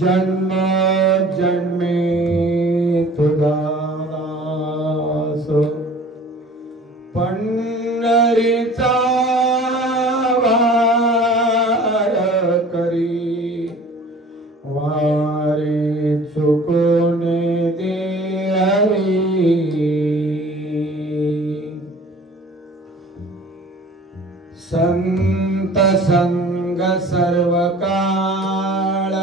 जन्म जन्मे तुझा दास पंढरीचा वार करी वारी चुकोने दे हरी संत संग सर्व काळ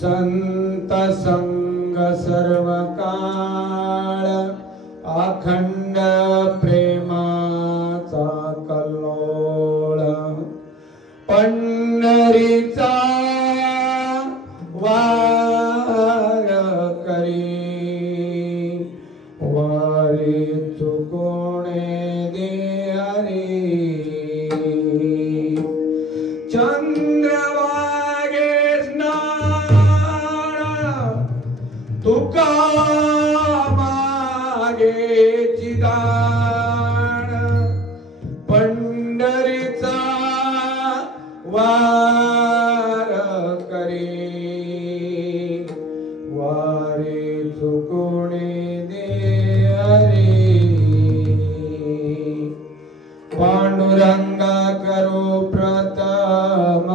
संत संग सर्व काळ अखंड प्रेमाचा कल्लोळ पंढरीचा वार करी वारी चुकोणे दे हरी चंद्रवागे स्नान तुका मागे चिदान पंढरीचा वार करी वारी चुकोणे दे हरी पांडुरंगा करो प्रथम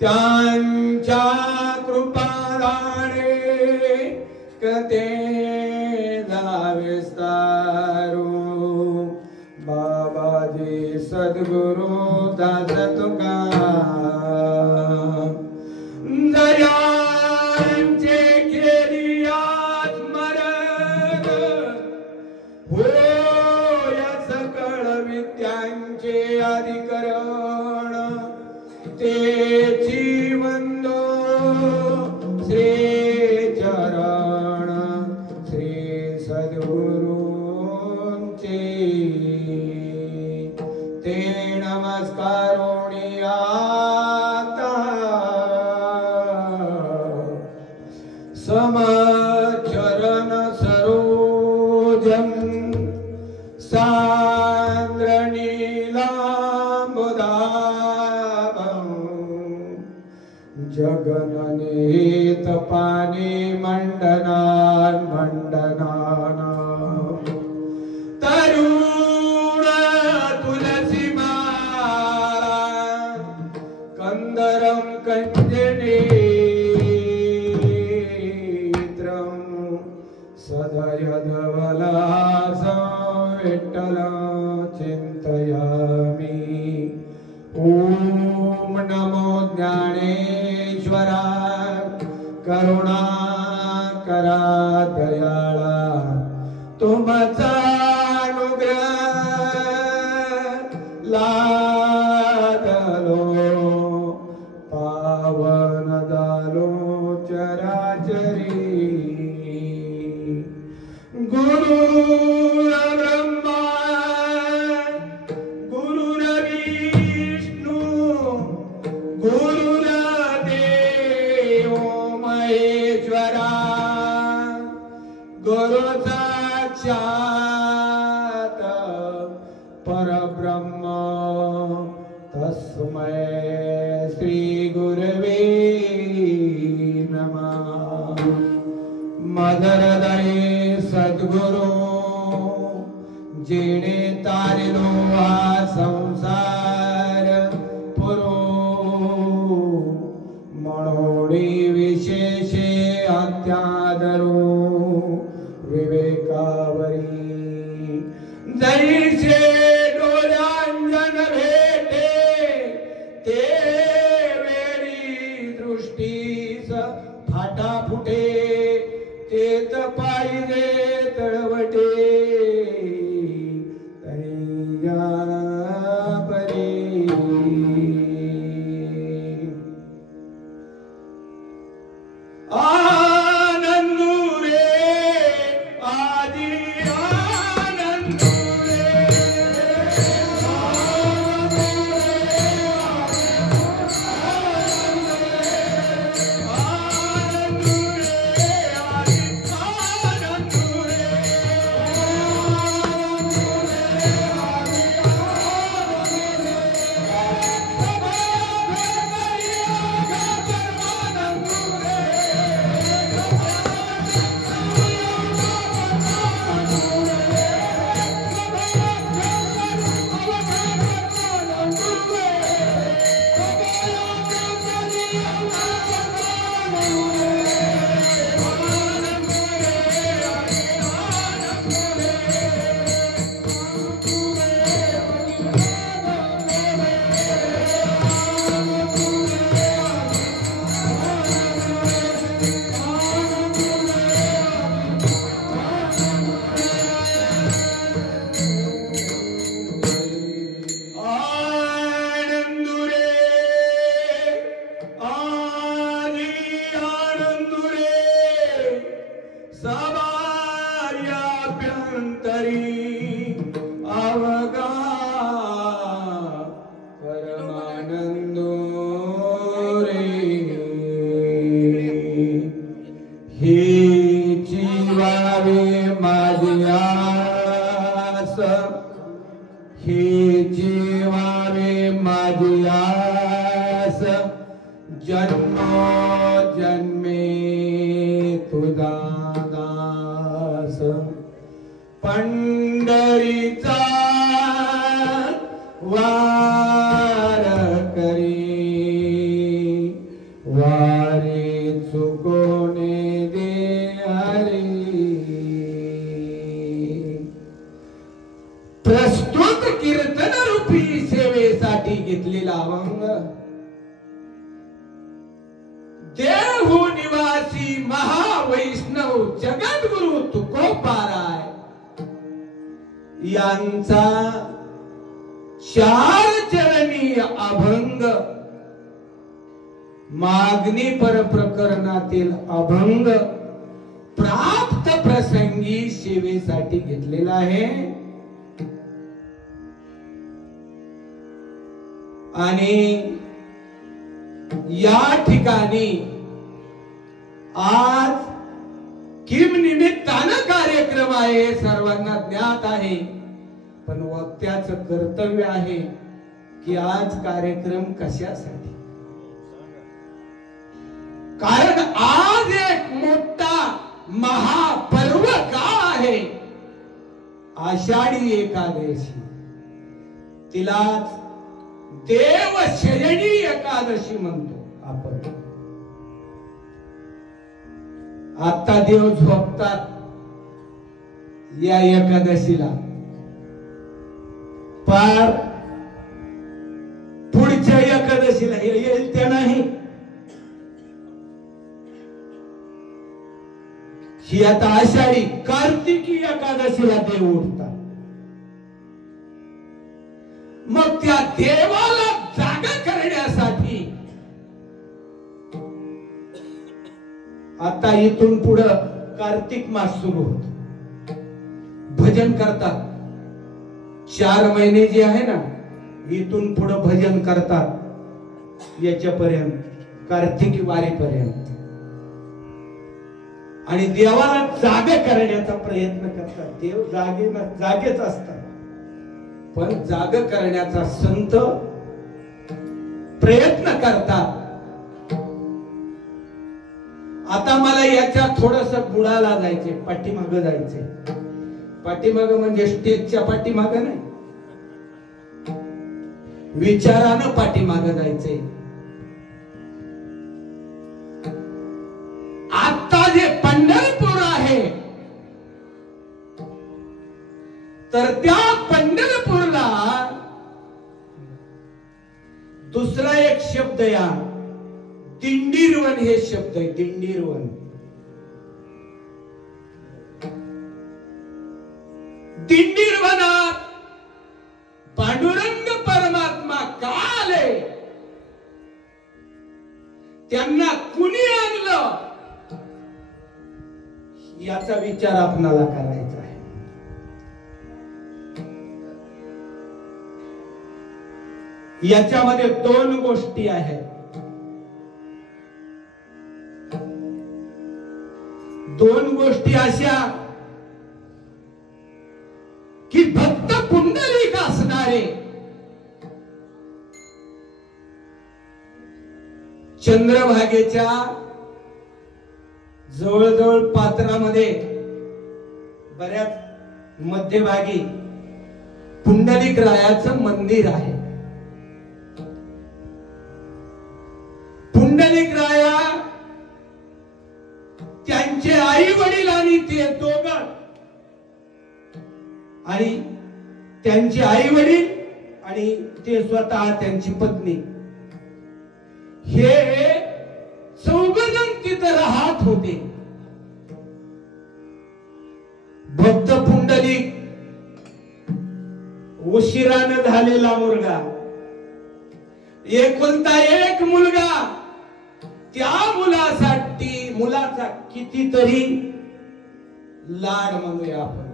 त्यांच्या कृपादाने कते सद्गुरु दास तुका दयांचे केलिया स्मरण होय सकळ विद्यांचे अधिकरण तेची वंदो श्री चरण श्री सद्गुरूंचे ते नमस्कारोणी आता समचरण सरोजं सांद्र नीलांबुदाभं जगननेत पाणी मंडनान मंडनाना तरुण तुलसी माला कंदरं कंजनेत्रं सदयधवलासं विठ्ठलं चिन्तयामि ओम नमो ज्ञानेश्वरा करुणाकरा दयाळा तुमचा अनुग्रह लादलो पावन दालो चराचरी गुरु ब्रह्मा गुरुर्विष्णु गुरुर्देव महेश्वरा गुरु साक्षात परब्रह्म तस्मै श्री गुरवे नमः मदरदये सद्गुरु जेणे तारिलो हा संसार पुरो म्हणोनी विशेषे अत्यादरो विवेकावरी जैसे डोळ्यांजन भेटे ते वेळी दृष्टीस फाटा फुटे तेत पाहिजे तळवटे तैया परी आनंदुरे आदि आनंदुरे जन्मे तुझा दास पंढरीचा वार करी वारी चुकोने दे हरी प्रस्तुत कीर्तन रूपी से यांचा 4 चरणी अभंग, मागणी पर प्रकरणातील अभंग प्राप्त प्रसंगी सेवेसाठी घेतलेला आहे. आणि या ठिकाणी आज किम निमित्तानं कार्यक्रम आहे सर्वांना ज्ञात आहे, पण वक्त्याचं कर्तव्य आहे की आज कार्यक्रम कशासाठी. कारण आज एक मोठा महापर्व काळ आहे, आषाढी एकादशी. तिलाच देवशयनी एकादशी म्हणतो आपण. आता देव झोपतात या एकादशीला, पार पुढच्या एकादशीला येईल त्या नाही. ही आता आषाढी कार्तिकी एकादशीला देव उठतात. मग त्या देवाला जागा करण्यासाठी आता इथून पुढं कार्तिक मास सुरू होतो. भजन करतात 4 महिने जे आहे ना, इथून पुढं भजन करतात याच्यापर्यंत, कार्तिकी वारीपर्यंत. आणि देवाला जागे करण्याचा प्रयत्न करतात. देव जागेच असतात, पण जाग करण्याचा संत प्रयत्न करतात. आता मला याच्यात थोडस बुडाला जायचे, पाठीमाग जायचे. पाठीमाग म्हणजे स्टेजच्या पाठीमाग नाही, विचारानं पाठीमाग जायचे. आता जे पंढरपूर आहे, तर त्या पंढरपूरला दुसरा एक शब्द या दिंडीरवन हे शब्द आहे. दिंडीरवन. दिंडीरवनात पांडुरंग परमात्मा का आले, त्यांना कुणी आणलं, याचा विचार आपणाला करायचा आहे. याच्यामध्ये 2 गोष्टी आहेत. 2 गोष्टी अशा की भक्त पुंडलिक असणारे चंद्रभागेच्या जवळजवळ पात्रामध्ये बऱ्याच मध्यभागी पुंडलिक रायाचं मंदिर आहे. पुंडलिक राया, त्यांचे आई वडील आणि ते दोघं, आणि त्यांचे आई वडील आणि ते स्वतः त्यांची पत्नी, हे 4 जण तिथे राहत होते. भक्त पुंडलिक उशिरानं झालेला मुलगा, एकुलता एक मुलगा, त्या मुलाचा कितीतरी लाड म्हणूया आपण,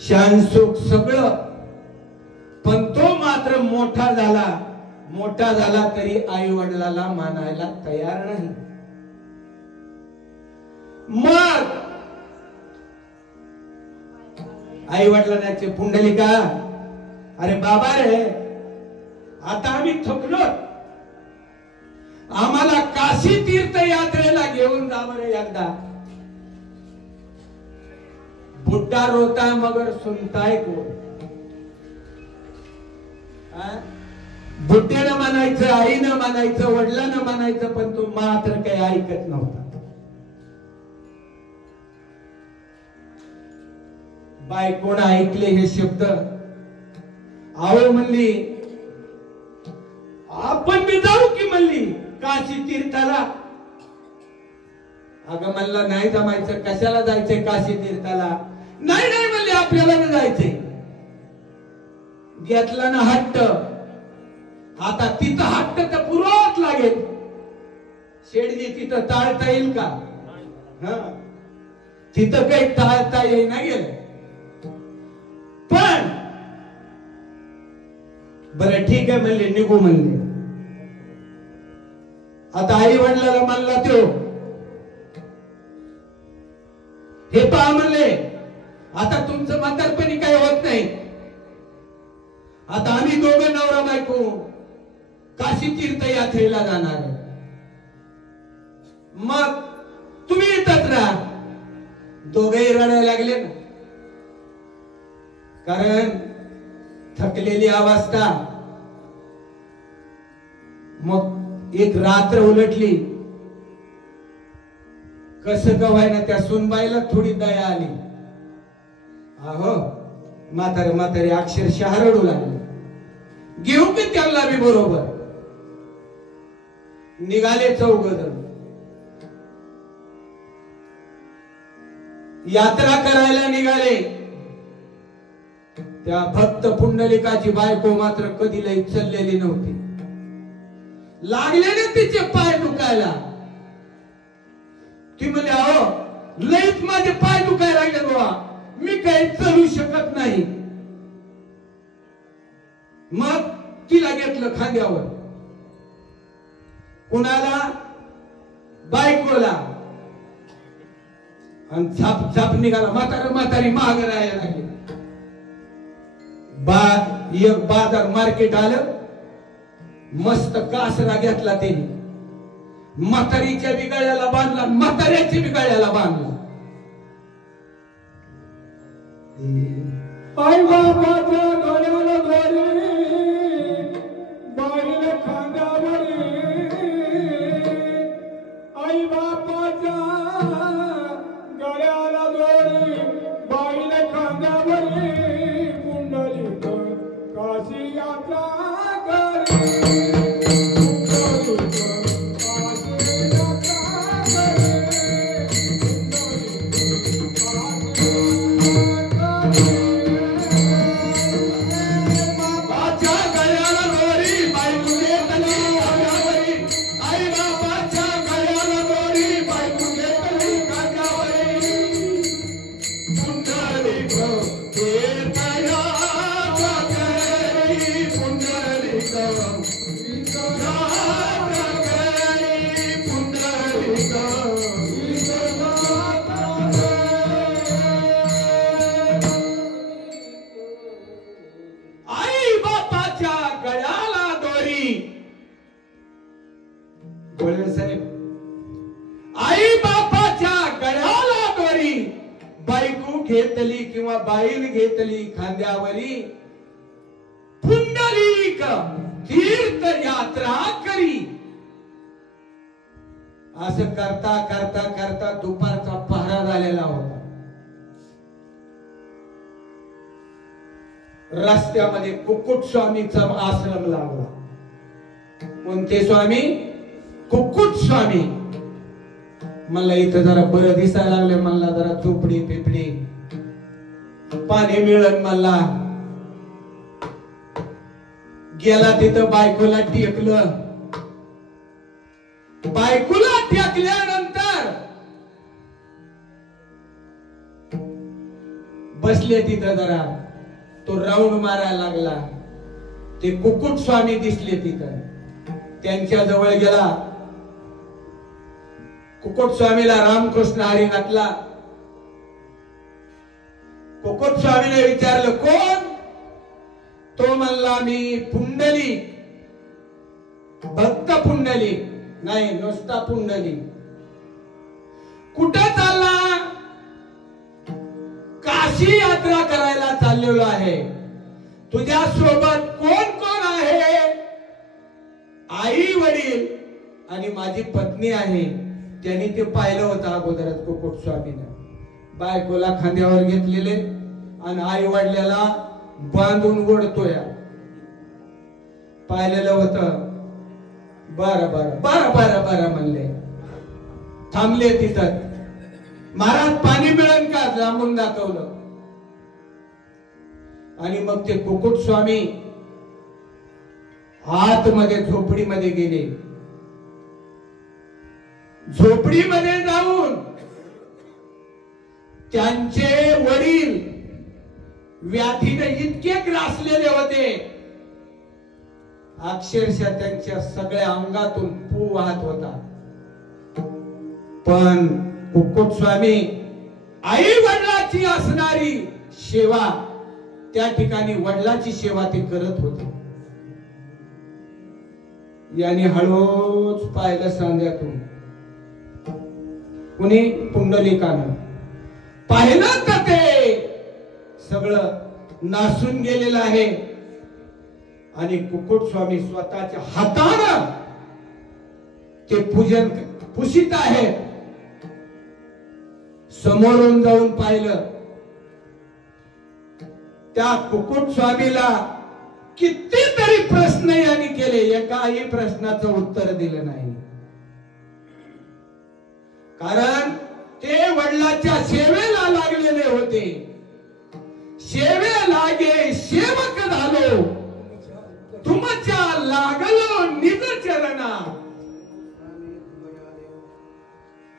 शानसुख सगळं. पण तो मात्र मोठा झाला तरी आई वडिलाला मानायला तयार नाही. मग आई वडिलांचे पुंडलिका, अरे बाबा रे, आता आम्ही थकलो, आम्हाला काशी तीर्थ यात्रेला घेऊन जा बरे एकदा. बुड्ढा रोता मगर सुनताय कोण. बुड्ढ्यानं म्हणायचं, आईनं म्हणायचं, वडिलांना म्हणायचं, पण तो मात्र काही ऐकत नव्हता. बायकोनं ऐकले हे शब्द. आवो म्हणली, आपण बी जाऊ की म्हणली काशी तीर्थाला. अगं म्हणलं नाही जमायचं, कशाला जायचंय काशी तीर्थाला, नाही नाही म्हणले आपल्याला न जायचंय. घेतला ना हट्ट. आता तिथं हट्ट तर पुरवाच लागेल. शेडजी तिथं टाळता येईल का? तिथं काही टाळता येईना गेलं. पण बरं ठीक आहे म्हणले, निघू म्हणले. आता आई वडिलाला म्हणला तो, हे पहा म्हणले, आता तुमचं म्हातारपणी काही होत नाही. आता आम्ही दोघं नवरा बायको काशी तीर्थयात्रेला जाणार आहे. मग तुम्ही येतात राहा. दोघेही रडायला लागले ना, कारण थकलेली अवस्था. मग एक रात्र उलटली. कसं का व्हायना त्या सुनबाईला थोडी दया आली. अहो म्हातारे म्हातारे अक्षरशः रडू लागले. घेऊ की त्यांना बी बरोबर. निघाले चौघजण. यात्रा करायला निघाले. त्या भक्त पुंडलिकाची बायको मात्र कधी लई चाललेली नव्हती. लागले ना तिचे पाय दुखायला. ती म्हणजे अहो लईच माझे पाय दुखायला लागले बाबा, मी काही चलू शकत नाही. मग तिला घेतलं खांद्यावर. कुणाला? बायकोला. आणि झाप झाप निघाला. म्हातारी माग राहायला लागली. एक बाजार मार्केट आलं. मस्त कासरा घेतला त्यांनी. म्हातारीच्या बिगाळ्याला बांधला, म्हाताऱ्याच्या बिगाळ्याला बांधला. आई बाबाच्या गळ्याला दोरी, बाईला खांद्यावरी. आई बापाच्या गळ्याला दोरी, बाईला खांद्यावरी. पुंडलिक काशी यात्रा करी. घेतली किंवा बाईल घेतली खांद्यावरी. पुंडलिक तीर्थ यात्रा करी. असं करता करता करता दुपारचा पहरा झालेला होता. रस्त्यामध्ये कुक्कुट स्वामीचा आश्रम लागला. कोणते स्वामी? कुक्कुट स्वामी. मला इथं जरा बरं दिसायला लागले. मला जरा झोपडी पिपडी पाणी मिळत. मला गेला तिथं बायकोला टेकलं. बायकोला टेकल्यानंतर बसले तिथं जरा. तो राऊंड मारायला लागला. ते कुक्कुट स्वामी दिसले तिथं. त्यांच्या जवळ गेला. कुक्कुट स्वामीला रामकृष्ण हरी घातला. कुक्कुट स्वामीने विचारलं, कोण? तो म्हणला, मी पुंडलिक, भक्त पुंडलिक. नाही, नुसता पुंडलिक. कुठं चालला? काशी यात्रा करायला चाललेलो आहे. तुझ्या सोबत कोण कोण आहे? आई वडील आणि माझी पत्नी आहे. त्यांनी ते पाहिलं होतं अगोदरच कुक्कुट स्वामीने. बायकोला खांद्यावर घेतलेले आणि आई वडिलाला बांधून ओढतोय. पाहिलेलं होतं. बरं बरं बरं बरं बरं म्हणले. थांबले तिथं. महाराज पाणी मिळेल का? लांबून दाखवलं. आणि मग ते कुकुट स्वामी आतमध्ये झोपडीमध्ये गेले. झोपडीमध्ये जाऊन त्यांचे वडील व्याधीने इतके ग्रासलेले होते, अक्षरशः त्यांच्या सगळ्या अंगातून पू वाहत होता. पण कुक्कुट स्वामी आई वडिलाची असणारी सेवा, त्या ठिकाणी वडिलाची सेवा ते करत होते. याने हळूच पाहिलं सांध्यातून, कुणी पुंडलिकानं पाहिलं तर ते सगळं नासून गेलेलं आहे. आणि कुक्कुट स्वामी स्वतःच्या हातानं ते पूजन पुसित आहे. समोरून जाऊन पाहिलं, त्या कुक्कुट स्वामीला कितीतरी प्रश्न यांनी केले, एकाही प्रश्नाचं उत्तर दिलं नाही. कारण ते वडिलांच्या सेवेला लागलेले होते. सेवे लागे सेवक झालो, तुमच्या लागलो निज चरणा.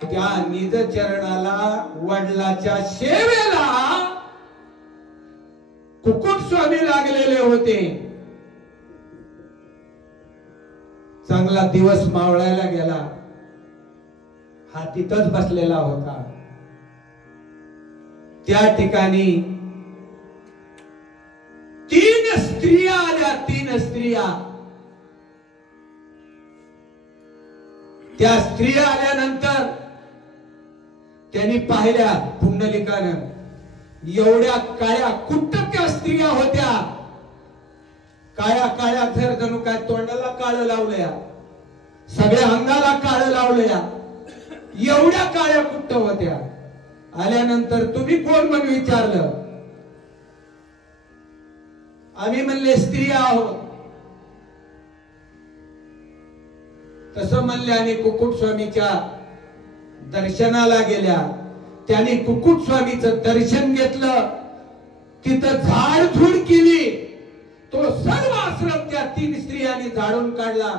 त्या निज चरणाला, वडिलाच्या सेवेला कुक्कुट स्वामी लागलेले होते. चांगला दिवस मावळायला गेला, हा तिथंच बसलेला होता. त्या ठिकाणी 3 स्त्रिया आल्या. 3 स्त्रिया. त्या स्त्रिया आल्यानंतर त्यांनी पाहिल्या पुंडलिकानं, एवढ्या काळ्या कुट्ट त्या स्त्रिया होत्या. काळ्या काळ्या झर, जणू काय तोंडाला काळं लावलंया, सगळ्या अंगाला काळं लावलंया, एवढ्या काळ्या कुट्ट होत्या. आल्यानंतर तुम्ही कोण म्हणून विचारलं. आम्ही म्हणले स्त्रिया आहोत. तसं म्हणले आणि कुक्कुट स्वामीच्या दर्शनाला गेल्या. त्यांनी कुक्कुट स्वामीचं दर्शन घेतलं. तिथं झाडझूड केली. तो सर्व आश्रम त्या 3 स्त्रियांनी झाडून काढला.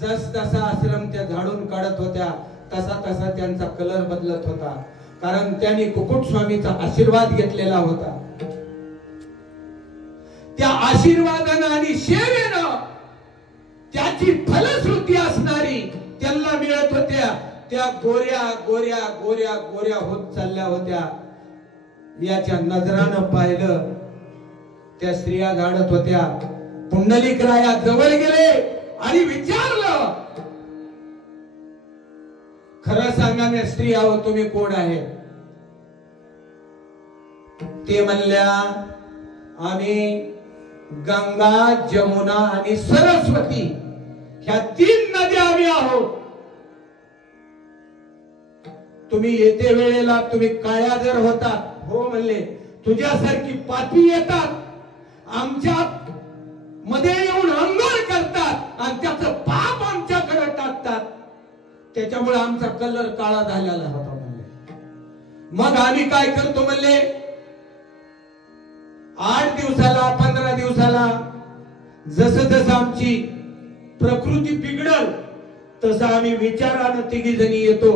जस तसा आश्रम त्या झाडून काढत होत्या, तसा तसा त्यांचा कलर बदलत होता. कारण त्यांनी कुक्कुट स्वामीचा आशीर्वाद घेतलेला होता. त्या आशीर्वादानं आणि सेवेनं त्याची फलश्रुती असणारी त्यांना मिळत होत्या. त्या गोऱ्या गोऱ्या गोऱ्या गोऱ्या होत चालल्या होत्या. याच्या नजरानं पाहिलं, त्या स्त्रिया झाडत होत्या. पुंडलिक राया जवळ गेले आणि विचारलं, खरं सांगा ना स्त्रिया हो, तुम्ही कोण आहे. ते म्हणल्या, आम्ही गंगा, जमुना आणि सरस्वती ह्या 3 नद्या आम्ही आहोत. तुम्ही येते वेळेला तुम्ही काळ्या जर होता. हो म्हणले, तुझ्यासारखी पापी येतात, आमच्या मध्ये येऊन अंघोळ करतात आणि त्याचं पाप आमच्याकडे टाकतात, त्याच्यामुळे आमचा कलर काळा झालेला होता म्हणले. मग आम्ही काय करतो म्हणले, 8 दिवसाला 15 दिवसाला जसं जसं आमची प्रकृती बिघडल तसं आम्ही विचारानं 3 जणी येतो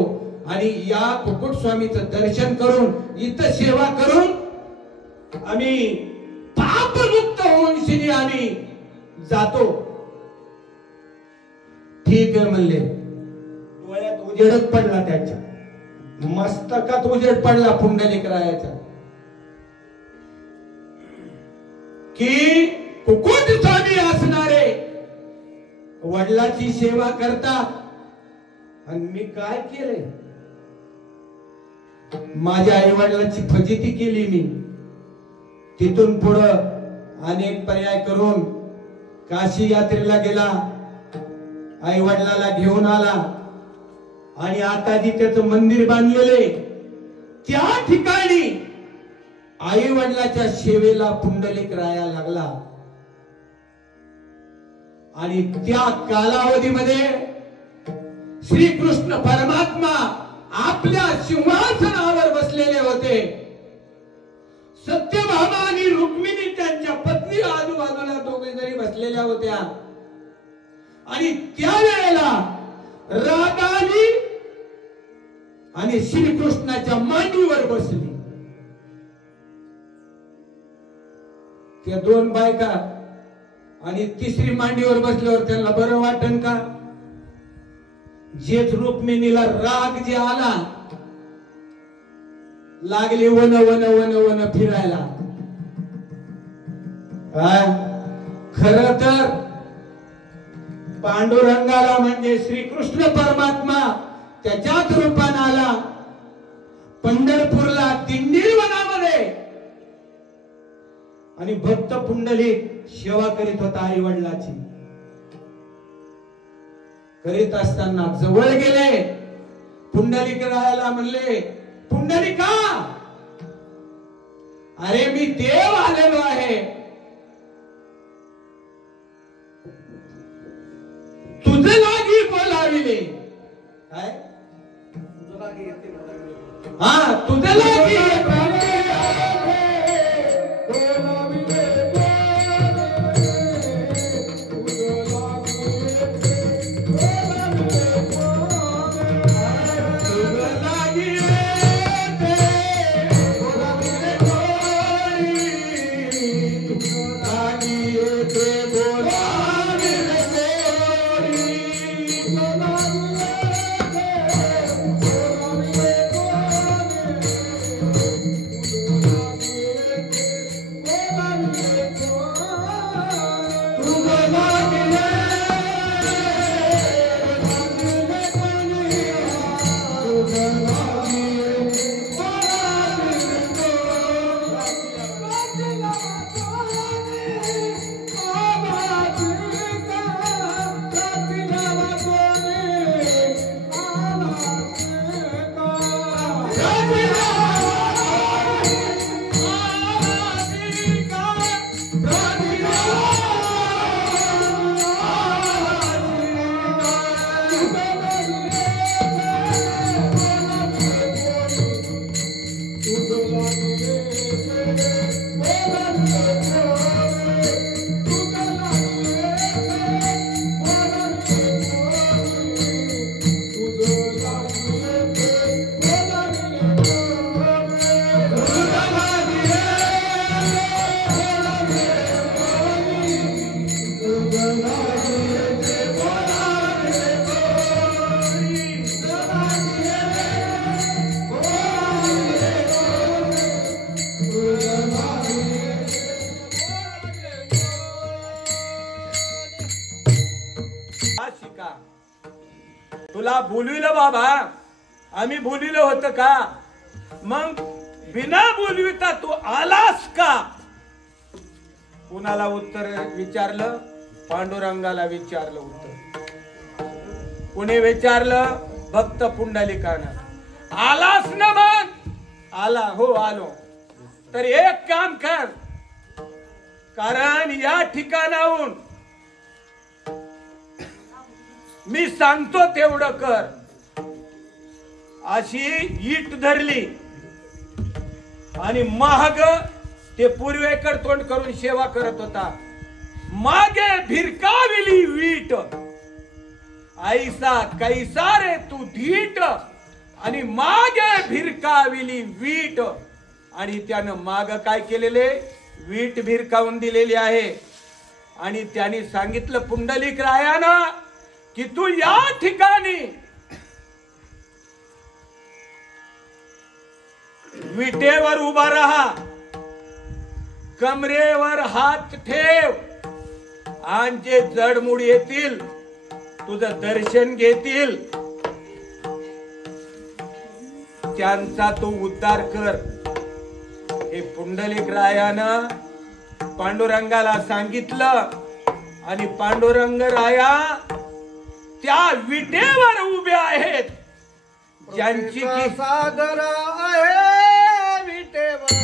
आणि या कुक्कुट स्वामीचं दर्शन करून, इथं सेवा करून आम्ही पापमुक्त होऊन शिनी आम्ही जातो. ठीक आहे म्हणले. डोळ्यात उजेडच पडला, त्याच्या मस्तकात उजेड पडला पुंडलिक रायाचा, की कुक्कुट स्वामी असणारे वडिलाची सेवा करतात. आणि मी काय केले, माझ्या आई वडिलांची फजिती केली मी. तिथून पुढं अनेक पर्याय करून काशी यात्रेला गेला, आई वडिलाला घेऊन आला आणि आता जी त्याचं मंदिर बांधलेले त्या ठिकाणी आई वडिलाच्या सेवेला पुंडलिक राया लागला. आणि त्या कालावधीमध्ये श्रीकृष्ण परमात्मा आपल्या सिंहासनावर बसलेले होते. सत्यभामा आणि रुक्मिणी त्यांच्या बसलेल्या होत्या आणि त्यावेळेला राधा आली आणि श्रीकृष्णाच्या मांडीवर बसली. त्या दोन बायका आणि तिसरी मांडीवर बसल्यावर त्यांना बरं वाटन का? जेच रुक्मिणीला राग जे आला लागले वन वन वन वन फिरायला. खर तर पांडुरंगाला म्हणजे श्रीकृष्ण परमात्मा त्याच्याच रूपाने आला पंढरपूरला दिंडी वनामध्ये आणि भक्त पुंडलिक सेवा करीत होता आई वडिलाची. करीत असताना जवळ गेले पुंडलिक रायाला म्हणले, पुंडलिका अरे मी देव आलेलो आहे, तुझं लागी बोलाविले. काय हा तुझं लागी तुला बोलविलं बाबा, आम्ही बोलविलं होतं का? मग बिना बोलविता तू आलास का? कुणाला उत्तर विचारलं? पांडुरंगाला विचारलं उत्तर. कुणी विचारलं? भक्त पुंडलिकानं. आलास ना? मग आला. हो आलो. तर एक काम कर, कारण या ठिकाणाहून मी सांगतो तेवढं कर. अशी ईट धरली आणि महाग ते पूर्वेकडे तोंड करून सेवा करत होता. मागे भिरकाविली वीट, ऐसा कैसा रे तू धीट. आणि मागे भिरकाविली वीट, आणि त्यानं माग काय केलेले? वीट भिरकावून दिलेली आहे. आणि त्यांनी सांगितलं पुंडलिक रायानं की तू या ठिकाणी विटेवर उभा राहा, कमरेवर हात ठेव, आणि जे जडमूड येतील तुझं दर्शन घेतील त्यांचा तू उद्धार कर. हे पुंडलिक रायानं पांडुरंगाला सांगितलं. आणि पांडुरंग राया त्या विटेवर उभे आहेत ज्यांची की सागर आहे विटेवर.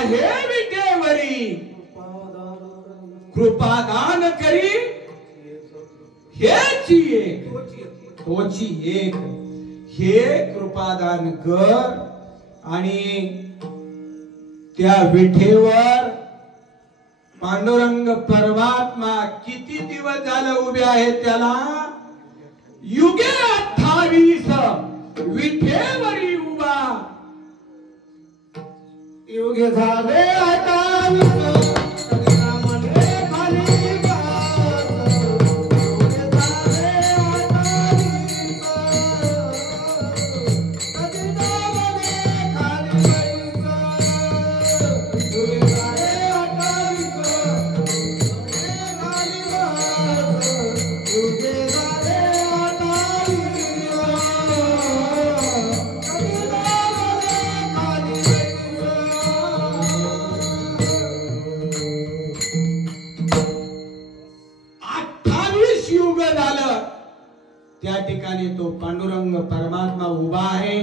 पाहे विटेवरी कृपादान करी हेची एक तोची एक हे कृपादान कर आणि त्या विठेवर पांडुरंग परमात्मा किती दिवस झाले उभे आहेत त्याला युगे 28 विठेवरी उभा युगे झाले 28 त्या ठिकाणी तो पांडुरंग परमात्मा उभा आहे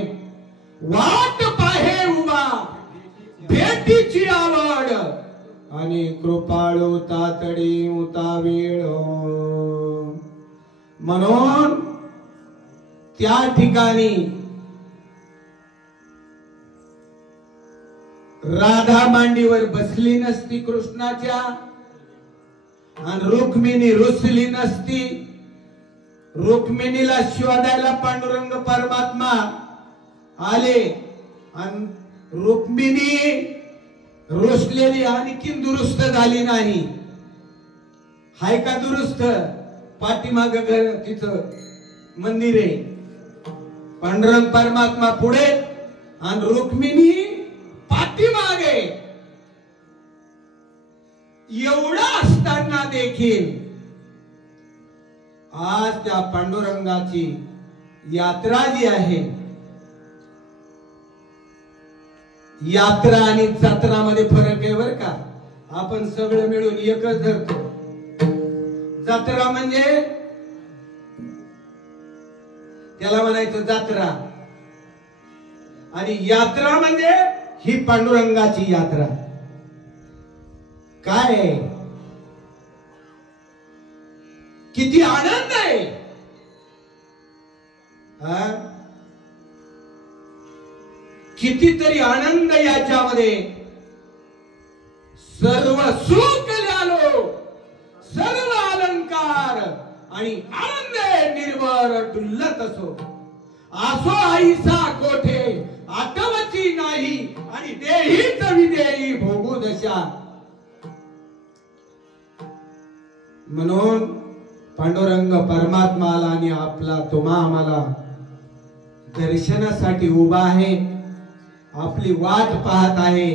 वाट पाहे उभा भेटीची आवड आणि कृपाळू तातडी उतावीळ म्हणून त्या ठिकाणी राधा मांडीवर बसली नसती कृष्णाच्या आणि रुक्मिणी रुसली नसती रुक्मिणीला शोधायला पांडुरंग परमात्मा आले आणि रुक्मिणी रुसलेली आणखीन दुरुस्त झाली नाही हाय का दुरुस्त पाठीमाग घर तिचं मंदिर आहे पांडुरंग परमात्मा पुढे आणि रुक्मिणी पाठीमागे एवढा असताना देखील आज त्या पांडुरंगाची यात्रा जी आहे यात्रा आणि जत्रामध्ये फरक आहे बर का आपण सगळं मिळून एकच धरतो जत्रा म्हणजे त्याला म्हणायचं जत्रा आणि यात्रा म्हणजे ही पांडुरंगाची यात्रा काय किती आनंद आहे कितीतरी आनंद याच्यामध्ये सर्व सुख आलो सर्व अलंकार आणि आनंद निर्भर डुल्लत असो आसो आईसा कोठे आठवची नाही आणि देहीच विदेही भोगू दशा म्हणून पांडुरंग परमात्माला आणि आपला तुम्हा आम्हाला दर्शनासाठी उभा आहे आपली वाट पाहत आहे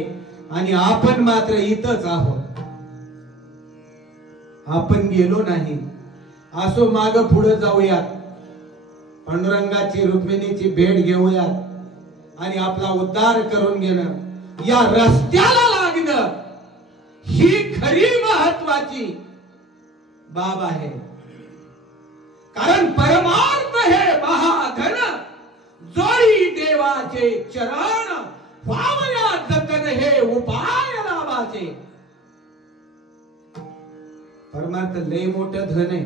आणि आपण मात्र इथंच आहोत आपण गेलो नाही असो माग पुढे जाऊयात पांडुरंगाची रुक्मिणीची भेट घेऊयात आणि आपला उद्धार करून घेणं या रस्त्याला लागणं ही खरी महत्वाची बाब आहे कारण परमार्थ हे महाधन जोडी देवाचे चरण पावया जतन हे उपाय लाभाचे परमार्थ लय मोठं धन आहे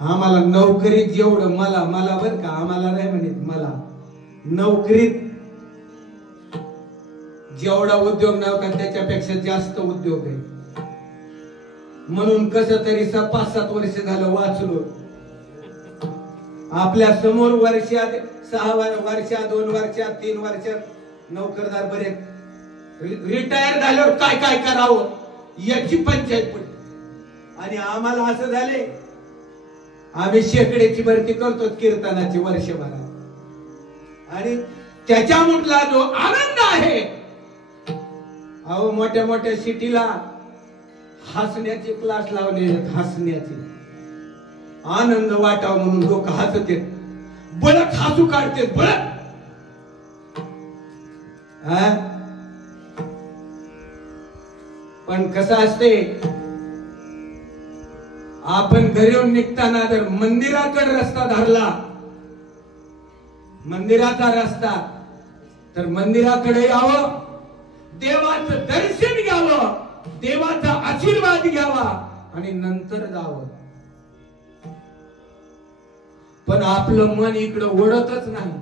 आम्हाला नोकरीत जेवढं मला बर का आम्हाला नाही म्हणत मला नोकरीत जेवढा उद्योग नव्हता त्याच्यापेक्षा जास्त उद्योग आहे म्हणून कसं तरी 5-7 वर्ष झालं वाचलो आपल्या समोर वर्षात 6 वर्षात 2 वर्षात 3 वर्षात नोकरदार बरेच रिटायर झाल्यावर काय काय करावं याची पंचायत पडली आणि आम्हाला असं झाले आम्ही शेकड्याची भरती करतो कीर्तनाची वर्षभरात आणि त्याच्यामधला जो आनंद आहे अहो मोठ्या मोठ्या सिटीला हसण्याचे क्लास लावले हसण्याचे आनंद वाटाव म्हणून लोक हसते बळत हसू काढते बळत पण कसं असते आपण घरून निघताना जर मंदिराकडे रस्ता धरला मंदिराचा रस्ता तर मंदिराकडे यावं, देवाचं दर्शन घ्यावं, देवाचा आशीर्वाद घ्यावा आणि नंतर जावं. पण आपलं मन इकडं ओढतच नाही.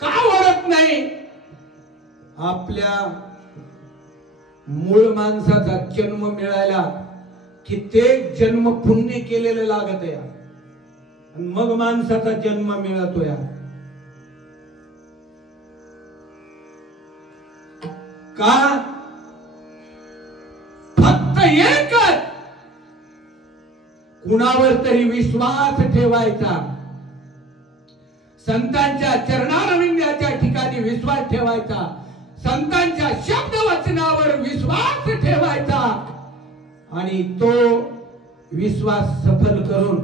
का ओढत नाही? आपल्या मूळ माणसाचा जन्म मिळायला कित्येक जन्म पुण्य केलेलं लागत आहे, आणि मग माणसाचा जन्म मिळतोय. का? फक्त एकच, कुणावर तरी विश्वास ठेवायचा, संतांच्या चरणारविंदाच्या ठिकाणी विश्वास ठेवायचा, संतांच्या शब्द वचनावर विश्वास ठेवायचा आणि तो विश्वास सफल करून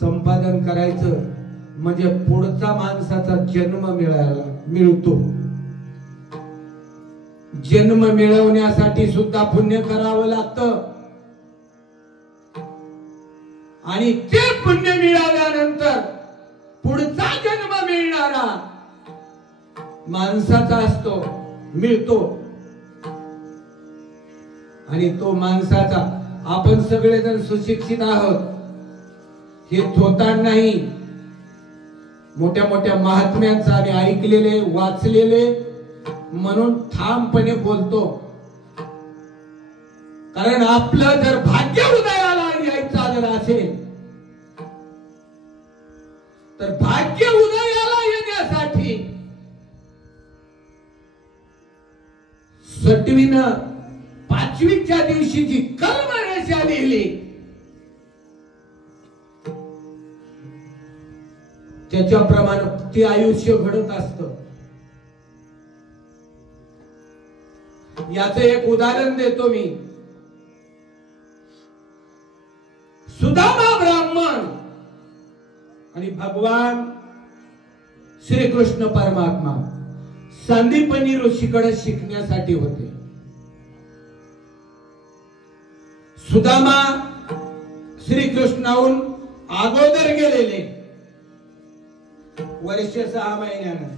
संपादन करायचं, म्हणजे पुढचा माणसाचा जन्म मिळतो. जन्म मिळवण्यासाठी सुद्धा पुण्य करावं लागतं, आणि ते पुण्य मिळाल्यानंतर पुढचा जन्म मिळणारा माणसाचा असतो, मिळतो. आणि तो माणसाचा, आपण सगळेजण सुशिक्षित आहोत हे थोतांड नाही, मोठ्या मोठ्या महात्म्यांचं आम्ही ऐकलेले, वाचलेले म्हणून ठामपणे बोलतो. कारण आपलं जर भाग्य उदयाला यायचं जर असेल, तर भाग्य उदयाला येण्यासाठी 6वीनं 5वीच्या दिवशी जी कल्मरेषा लिहिली, त्याच्याप्रमाणे ते आयुष्य घडत असतं. याचं एक उदाहरण देतो मी. सुदामा ब्राह्मण आणि भगवान श्रीकृष्ण परमात्मा संदीपनी ऋषीकडे शिकण्यासाठी होते. सुदामा श्रीकृष्णाहून अगोदर गेलेले, वर्ष 6 महिन्यानं.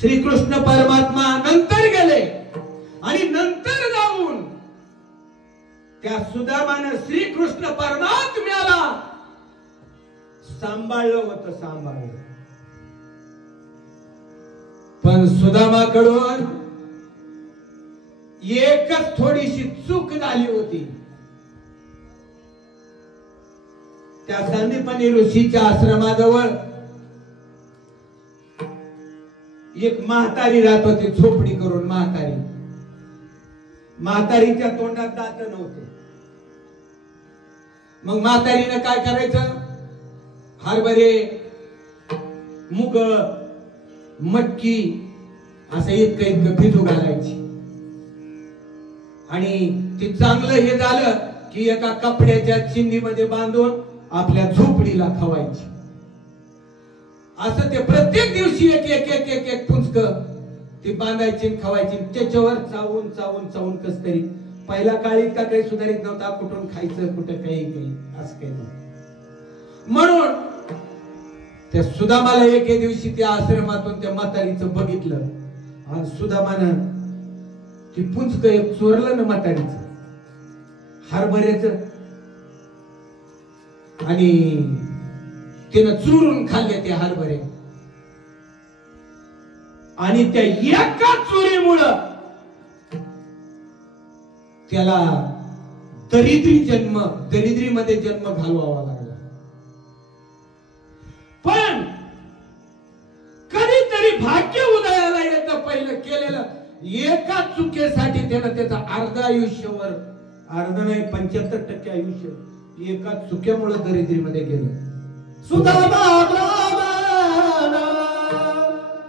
श्रीकृष्ण परमात्मा नंतर गेले, आणि नंतर जाऊन त्या सुदामानं श्रीकृष्ण परमात्म्याला सांभाळलं होतं, सांभाळलं. पण सुदामाकडून एकच थोडीशी चूक झाली होती. त्या संदीपनी ऋषीच्या आश्रमाजवळ एक म्हातारी राहत होती, झोपडी करून. म्हातारीच्या तोंडात दात नव्हते. मग म्हातारीनं काय करायचं? हरभरे, मुग, मटकी असं इतकं भिजू घालायची, आणि ते चांगलं हे झालं की एका कपड्याच्या चिंधीमध्ये बांधून आपल्या झोपडीला खवायची. असं ते प्रत्येक दिवशी एक एक एक एक एक पुंजक ती बांधायची, खवायची. त्याच्यावर चावून चावून चावून कस तरी, पहिला काळी का काही सुधारित नव्हता, कुठून खायचं कुठं काही असं काही नव्हतं. म्हणून त्या सुदामाला एके दिवशी त्या आश्रमातून त्या म्हातारीचं बघितलं, आणि सुदामानं ती पुंजक एक चोरलं ना म्हातारीचं, हरभऱ्याचं, आणि तिनं चुरून खाल्ले ते हरभरे. आणि त्या एका चोरीमुळं त्याला दरिद्रीमध्ये जन्म घालवावा लागला. पण कधीतरी भाग्य उदयाला येतं. पहिलं केलेलं एका चुकीसाठी त्यानं त्याचा अर्ध आयुष्यावर, अर्ध नाही 75% आयुष्य एका चुकीमुळे दरिद्रीमध्ये गेलं. सुदामा ब्राह्मण,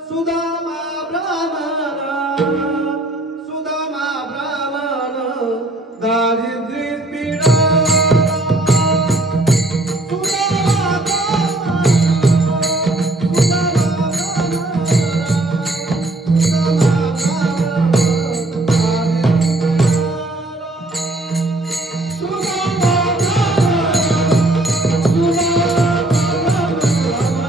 सुदामा ब्राह्मण, सुदामा ब्राह्मण, दारिद्र्य पीडा. सुदामा ब्राह्मण, सुदामा ब्राह्मण, सुदामा ब्राह्मण, सुदामा ब्राह्मण, सुदामा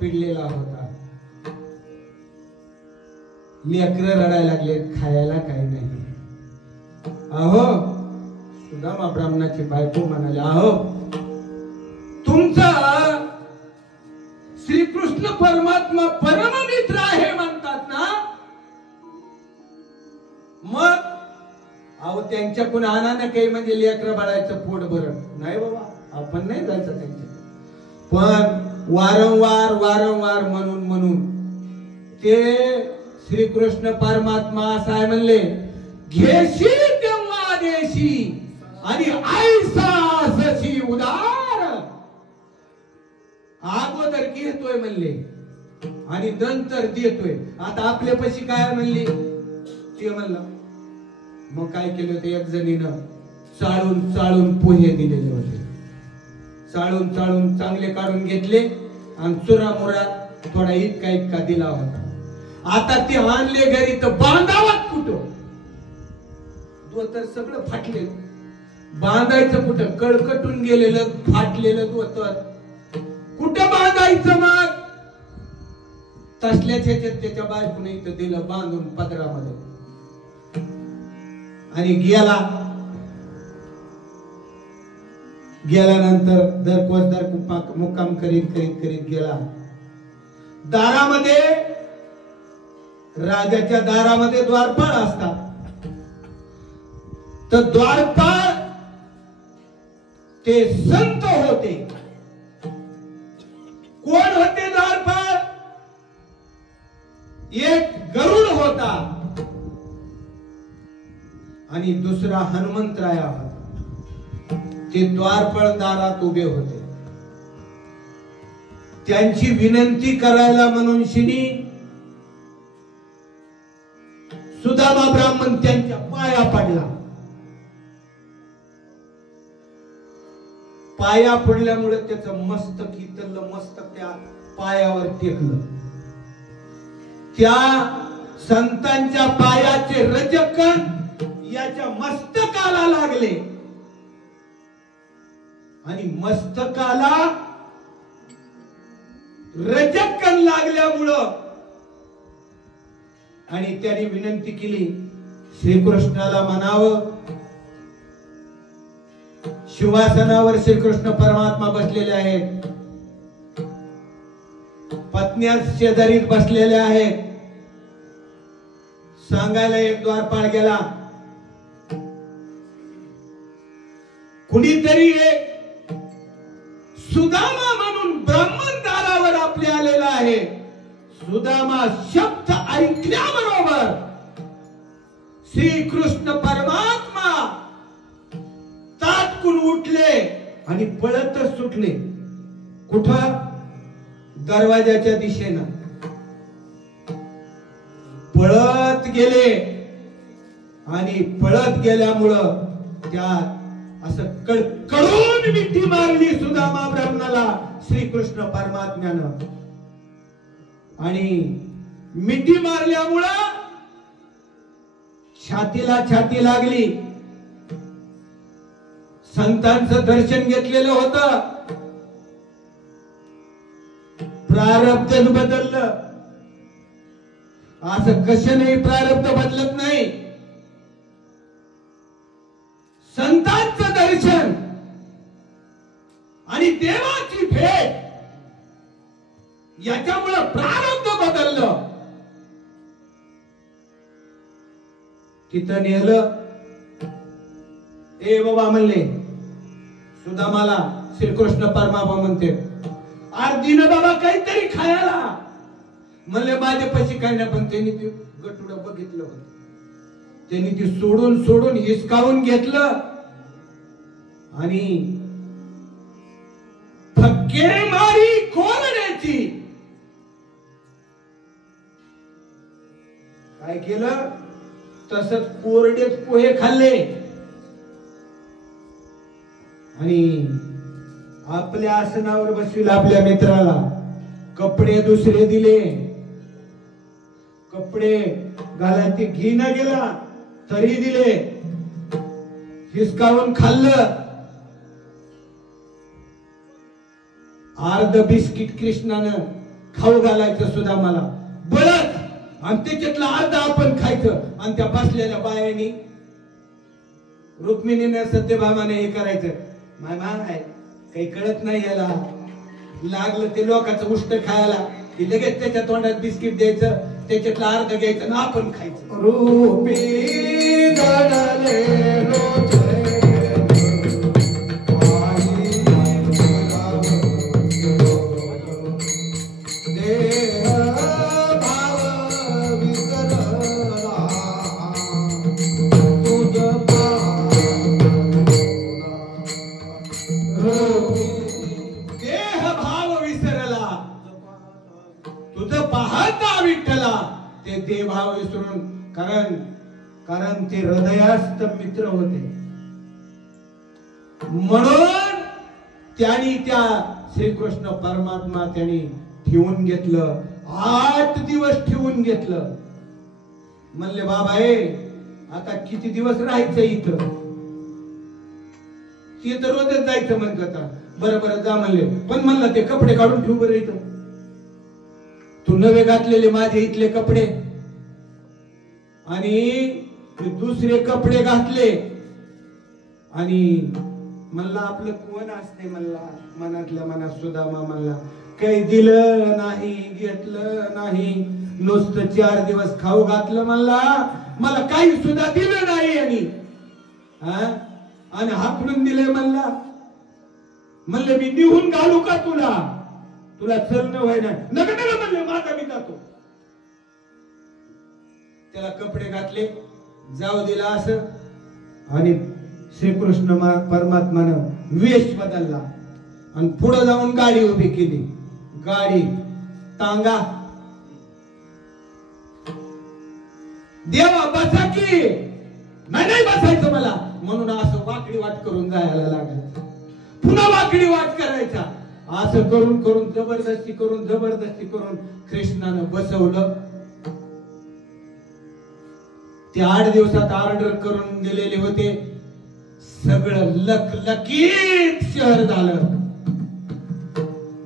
पिडलेला होता. लेकरं रडायला लागले, खायला काही नाही. अहो सुदामा ब्राह्मणाची बायको म्हणाले, अहो तुमचा श्रीकृष्ण परमात्मा परममित्र आहे म्हणतात ना, मग अहो त्यांच्याकडून आणा ना काही, म्हणजे लेकरं बाळाचं पोट भरण. नाही बाबा, आपण नाही जायचं त्यांच्या, पण वारंवार वारंवार म्हणून ते श्रीकृष्ण परमात्मा असं आहे म्हणले, घेशी तेव्हा देशी आणि ऐसा सशी उदार. अगोदर घेतोय म्हणले आणि नंतर देतोय. आता आपल्या पशी काय म्हणली ते म्हणलं. मग काय केलं होतं, एक जणीनं चाळून चाळून पोहे दिलेले होते. चाळून चाळून चांगले काढून घेतले आणि चुरामुरा थोडा इतका इतका दिला होता. आता ते आणले घरी तर बांधावात कुठं, तर सगळं फाटले. बांधायचं कुठं, कळकटून गेलेलं फाटलेलं धोतर कुठं बांधायचं. मग तसल्याच ह्याच्यात त्याच्या बायकोने इथं दिलं बांधून पदरामध्ये आणि गेल्यानंतर दरकोस मुक्काम करीत करीत करीत गेला. दारामध्ये, राजाच्या दारामध्ये द्वारपाळ असतात. तर द्वारपाळ ते संत होते. कोण होते द्वारपाळ? एक गरुड होता आणि दुसरा हनुमंतराया होता. ते द्वारपाळ दारात उभे होते. त्यांची विनंती करायला म्हणून शिनी सुदामा ब्राह्मण त्यांच्या पाया पडला. पाया पडल्यामुळे त्याचं मस्तक इतरलं, मस्तक त्या पायावर टेकलं. त्या संतांच्या पायाचे रजकण याच्या मस्तकाला लागले आणि मस्तकाला रजकण लागल्यामुळं आणि त्याने विनंती केली, श्रीकृष्णाला म्हणावं. शिवासनावर श्रीकृष्ण परमात्मा बसलेले आहेत, पत्न्या शेजारीत बसलेल्या आहेत. सांगायला एक द्वारपाळ गेला. कुणीतरी एक सुदामा म्हणून ब्राह्मण दारावर आपल्या आलेला आहे. सुदामा शब्द ऐकल्याबरोबर श्रीकृष्ण परमात्मा तात्कुन उठले आणि पळतच सुटले. कुठं? दरवाजाच्या दिशेनं पळत गेले आणि पळत गेल्यामुळं त्यात असं कडकडून मिठी मारली सुदामा ब्राह्मणाला श्रीकृष्ण परमात्म्यानं. आणि मिठी मारल्यामुळं छातीला छाती लागली. संतांचं दर्शन घेतलेलं होतं, प्रारब्ध बदललं. असं कशाने प्रारब्ध बदलत नाही. संतांचं दर्शन आणि देवाची भेट याच्यामुळे प्रारब्ध बदललं. तिथं नेलं. ए बाबा म्हणले सुदामाला श्रीकृष्ण परमात्मा म्हणते, अर्धी न बाबा काहीतरी खायला. म्हणले माझ्या पैसे काही नाही. पण त्यांनी ते गटुड बघितलं होतं. त्यांनी ती सोडून सोडून हिसकावून घेतलं आणि फक्के मारी कोरड्याची काय केलं, तसंच कोरडेच पोहे खाल्ले आणि आपल्या आसनावर बसविला. आपल्या मित्राला कपडे दुसरे दिले. कपडे घालायला ते घेणं गेला तरी दिले. हिसकावून खाल्लं. अर्ध बिस्किट कृष्णानं खाऊ घालायचं सुद्धा मला बळच, आणि त्याच्यातला अर्धा आपण खायचं. आणि त्या बसलेल्या बायांनी रुक्मिणीने सत्यभामाने हे करायचं. माय आहे काही कळत नाही याला, लागलं ते लोकांचं उष्ट खायला की लगेच त्याच्या तोंडात बिस्किट द्यायचं, त्याच्यातला अर्ध घ्यायचं ना आपण खायचं. रूपी जडले रोजले ते देवभाव विसरून, कारण ते हृदयास्त मित्र होते. म्हणून त्यांनी त्या श्रीकृष्ण परमात्मा त्यांनी ठेवून घेतलं, 8 दिवस ठेवून घेतलं. म्हणले बाबा आता किती दिवस राहायचं इथं, ते तर रोजच जायचं म्हणत होता. बरं जा म्हणले, पण म्हणलं ते कपडे काढून ठेवू बरं इथं, तू नवे घातलेले माझे इथले कपडे आणि दुसरे कपडे घातले. आणि म्हणला आपलं कोण असते, म्हणला मनातल्या मनात सुदामा म्हणला काही दिलं नाही घेतलं नाही, नुसतं 4 दिवस खाऊ घातलं म्हणला, मला काही सुद्धा दिलं नाही. आणि हाकडून दिले म्हणला. म्हणले मी निघून घालू का तुला चलणं व्हाय ना, नका म्हणले माझा मी जातो. त्याला कपडे घातले, जाऊ दिला असं. आणि श्रीकृष्ण परमात्मानं वेश बदलला आणि पुढे जाऊन गाडी उभी केली. गाडी टांगा, देवा बसा की, नाही बसायचं मला, म्हणून असं वाकडी वाट करून जायला लागायचं. पुन्हा वाकडी वाट करायचा. असं करून जबरदस्ती करून कृष्णानं बसवलं. ते 8 दिवसात ऑर्डर करून दिलेले होते. सगळं लकलकीत शहर झालं.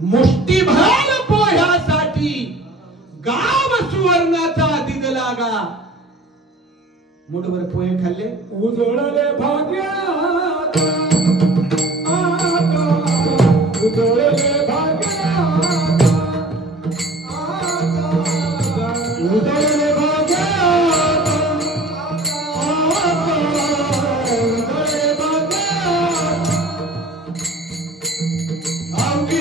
मुष्टीभर पोह्यासाठी गाव सुवर्णाचा दिद लागा. मुठभर पोहे खाल्ले, उजळले भाग्यात, उजळले भाग्यात, उजळले भाग्यात, उजळले भाग्यात, अवघी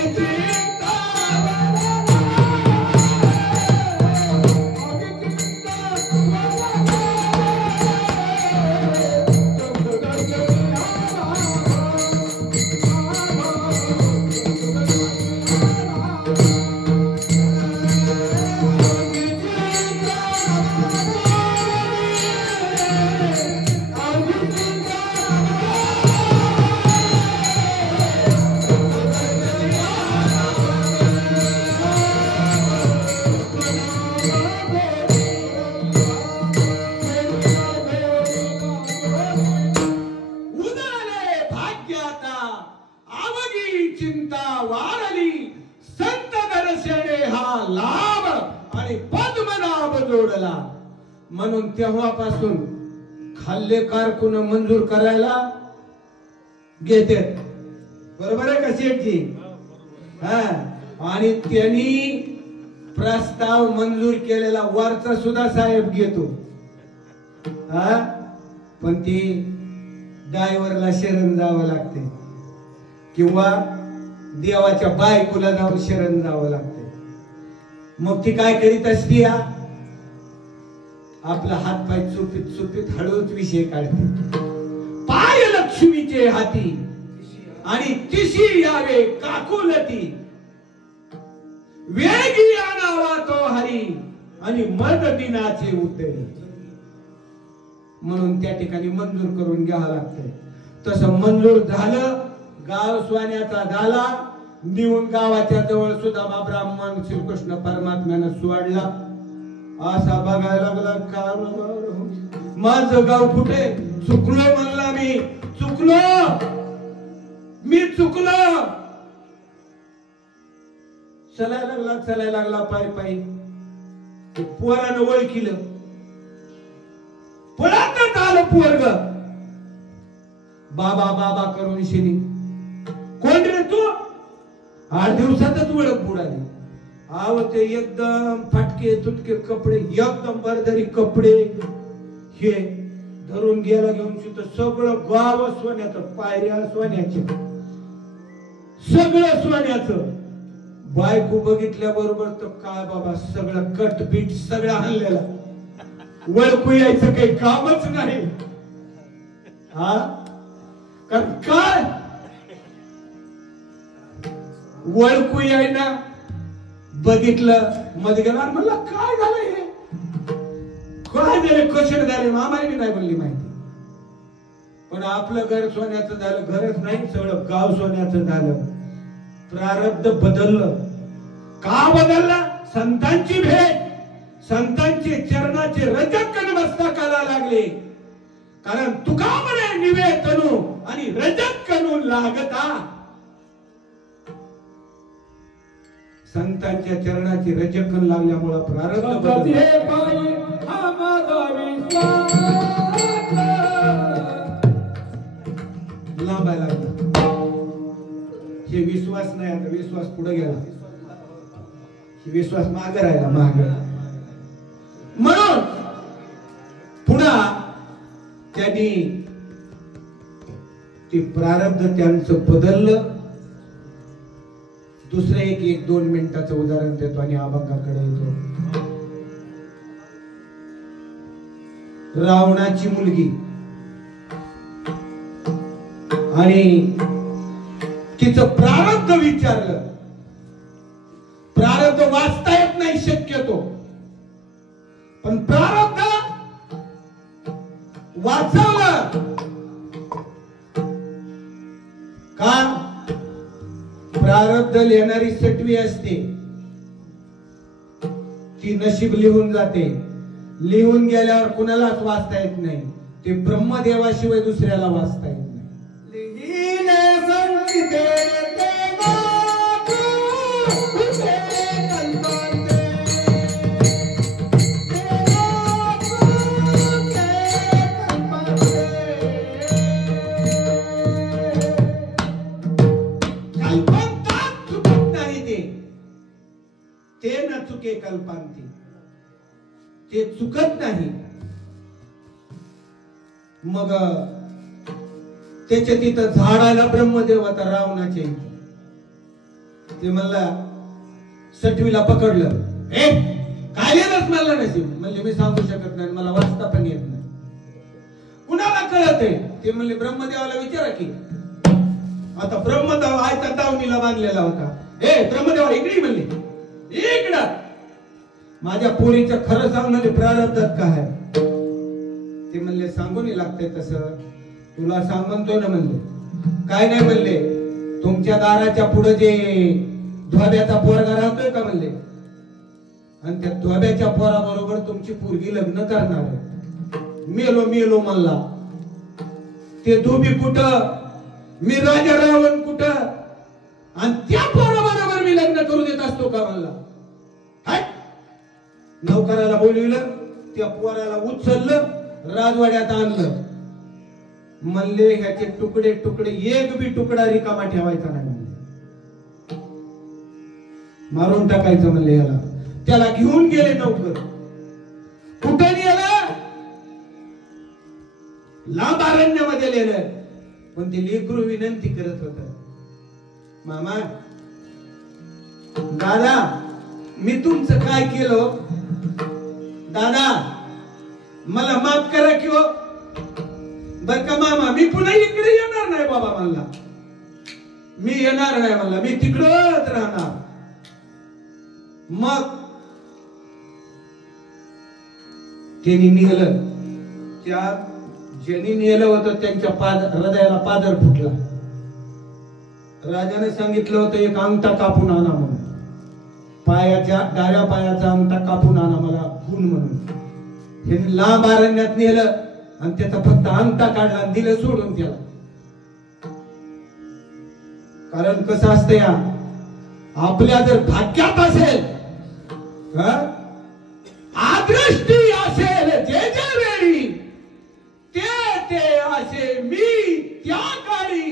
म्हणून तेव्हापासून खाल्ले कारकुन मंजूर करायला घेतात. बरोबर आहे का शेठजी? आणि त्यांनी प्रस्ताव मंजूर केलेला वरचा सुद्धा साहेब घेतो. पण ती ड्रायव्हरला शरण जावं लागते किंवा देवाच्या बायकोला जाऊन शरण जावं लागते. मग ती काय करीत असती? आपला हात पाय चुपीत हळूच विषय काढते. पाय लक्ष्मीचे हाती आणि तिशी यावे काकुलती, वेगी आणावा तो हरी आणि मद दिनाचे उतरी. म्हणून त्या ठिकाणी मंजूर करून घ्यावं लागतंय. तसं मंजूर झालं, गाव स्वान्याचा झाला. निवून गावाच्या जवळ सुदामा ब्राह्मण श्रीकृष्ण परमात्म्यानं सोडला. असा बघायला लागला, का माझं गाव कुठे? चुकलो म्हणला, मी चुकलो. चालायला लागला पाय पायी. पोरानं ओळखीलं, पळतच आलं पोरग. बाबा बाबा करून शिनी, कोण रे तू? 8 दिवसातच ओळख बुडाली. आव ते एकदम फाटके तुटके कपडे, एकदम बरदरी कपडे, हे धरून गेला घेऊन तिथं सगळं गाव सोन्याचं, पायऱ्या सोन्याच्या, सगळं सोन्याचं. बायको बघितल्या बरोबर तर काय बाबा सगळं कटबीट सगळं आणलेला, ओळखू यायचं काही कामच नाही. हा कारण काय ओळखू यायना. बघितलं मध्ये गेला, म्हणला काय झालं हे, काय झाले, कसे झाले, आम्हाला नाही बोलली माहिती. पण आपलं घर सोन्याचं झालं, घरच नाही सगळं गाव सोन्याचं झालं. प्रारब्ध बदललं. का बदललं? संतांची भेट, संतांचे चरणाचे रजक मस्तकाला लागले. कारण तुका म्हणे निवे तनू आणि रजक कनू लागता. संतांच्या चरणाची रजकन लागल्यामुळे प्रारब्ध बदललं. लांबायला लागला. हे विश्वास नाही, आता विश्वास पुढे गेला, विश्वास मागे राहिला, मागे. म्हणून पुन्हा त्यांनी ते प्रारब्ध त्यांचं बदललं. दुसरं एक 2 मिनिटाचं उदाहरण देतो आणि अभंगाकडे येतो. रावणाची मुलगी आणि तिचं प्रारब्ध विचारलं. प्रारब्ध वाचता येत नाही शक्यतो, पण प्रारब्ध वाचवलं. का? प्रारब्ध लिहिणारी सटवी असते, ती नशीब लिहून जाते. लिहून गेल्यावर कुणालाच वाचता येत नाही. ते ब्रह्मदेवाशिवाय दुसऱ्याला वाचता येत नाही. कल्पांती ते चुकत नाही. मग त्याच्या तिथं झाडाला ब्रह्मदेव होता रावणाच्या इथे. ते म्हणला सटवीला पकडलं, ए काय लिहिलंच मला नसेल. म्हणले मी सांगू शकत नाही, मला वाचता पण येत नाही. कुणाला कळत आहे? ते म्हणले ब्रह्मदेवाला विचारा की. आता ब्रह्मदेव आयता दावणीला बांधलेला होता. ए ब्रह्मदेवा इकडे, म्हणले इकडं. माझ्या पोरीचं खरं सांगणारे प्रारब्धात काय? ते म्हणले सांगून लागते तसं, तुला सांग म्हणतो ना. म्हणले काय नाही. म्हणले तुमच्या दाराच्या पुढे जे धोब्याचा पोरगा राहतोय का म्हणले, आणि त्या धोब्याच्या पोराबरोबर तुमची पोरगी लग्न करणार आहे. मेलो मेलो म्हणला. ते धोबी कुठं, मी राजा रावण कुठं, आणि त्या पोराबरोबर मी लग्न करू देत असतो का म्हणला. नौकराला बोलविलं, त्या पोराला उचललं, राजवाड्यात आणलं. म्हणले ह्याचे तुकडे तुकडे, एक बी तुकडा रिकामा ठेवायचा नाही, मारून टाकायचं म्हणले याला. त्याला घेऊन गेले नौकर. कुठे गेलं? लांब अरण्यामध्ये गेलं. पण ते लेकरू विनंती करत होत, मामा दादा मी तुमचं काय केलं, दादा मला माफ करा की हो. बर का मामा, मी पुन्हा इकडे येणार नाही बाबा. म्हणला मी येणार नाही, म्हणला मी तिकडच राहणार. मग त्यांनी नेलं. त्या ज्यांनी नेलं होतं त्यांच्या हृदयाला पादर फुटला. राजाने सांगितलं होतं एक अंगठा कापून आणा म्हणून, पायाच्या डाव्या पायाचा अंगठा कापून आणा मला खून म्हणून. त्यांनी लांब अरण्यात नेलं आणि त्याचा फक्त अंगठा काढला आणि दिलं सोडून त्याला. कारण कसं असतं या आपल्या जर भाग्यात असेल, आदृष्टी असेल जे जे वेळी, ते असे मी त्या काळी,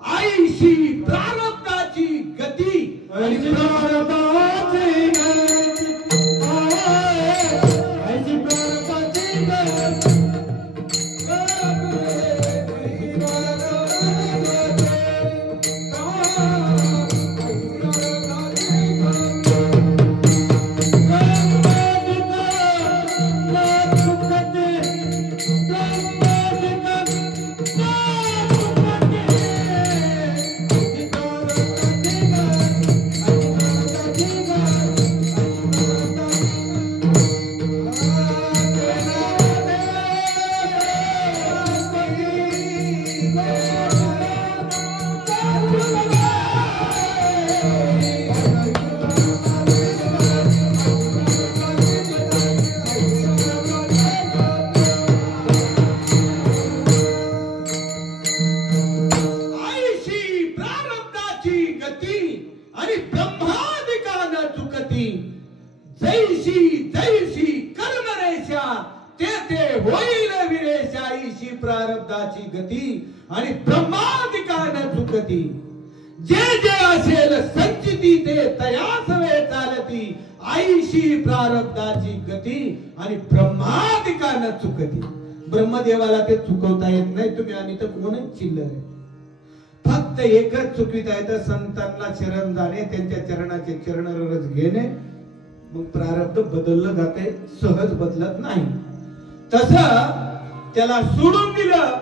आईशी प्रारब्धाची गती आणि प्रारब्धाची प्रारब्धाची गती आणि ब्रह्मादिका न चुकती, जे जे असेल संचिती ते तयास वे चालती, आईशी प्रारब्धाची गती आणि ब्रह्मादिका न चुकती. ब्रह्मदेवाला ते चुकवता येत नाही, तुम्ही आणि तर कोणच चिल्लर आहे. फक्त एकच चुकीत आहे तर संतांना शरण जाणे, त्यांच्या चरणाचे चरणरज घेणे. मग प्रारब्ध बदललं जाते, सहज बदलत नाही. तसं त्याला सोडून दिलं.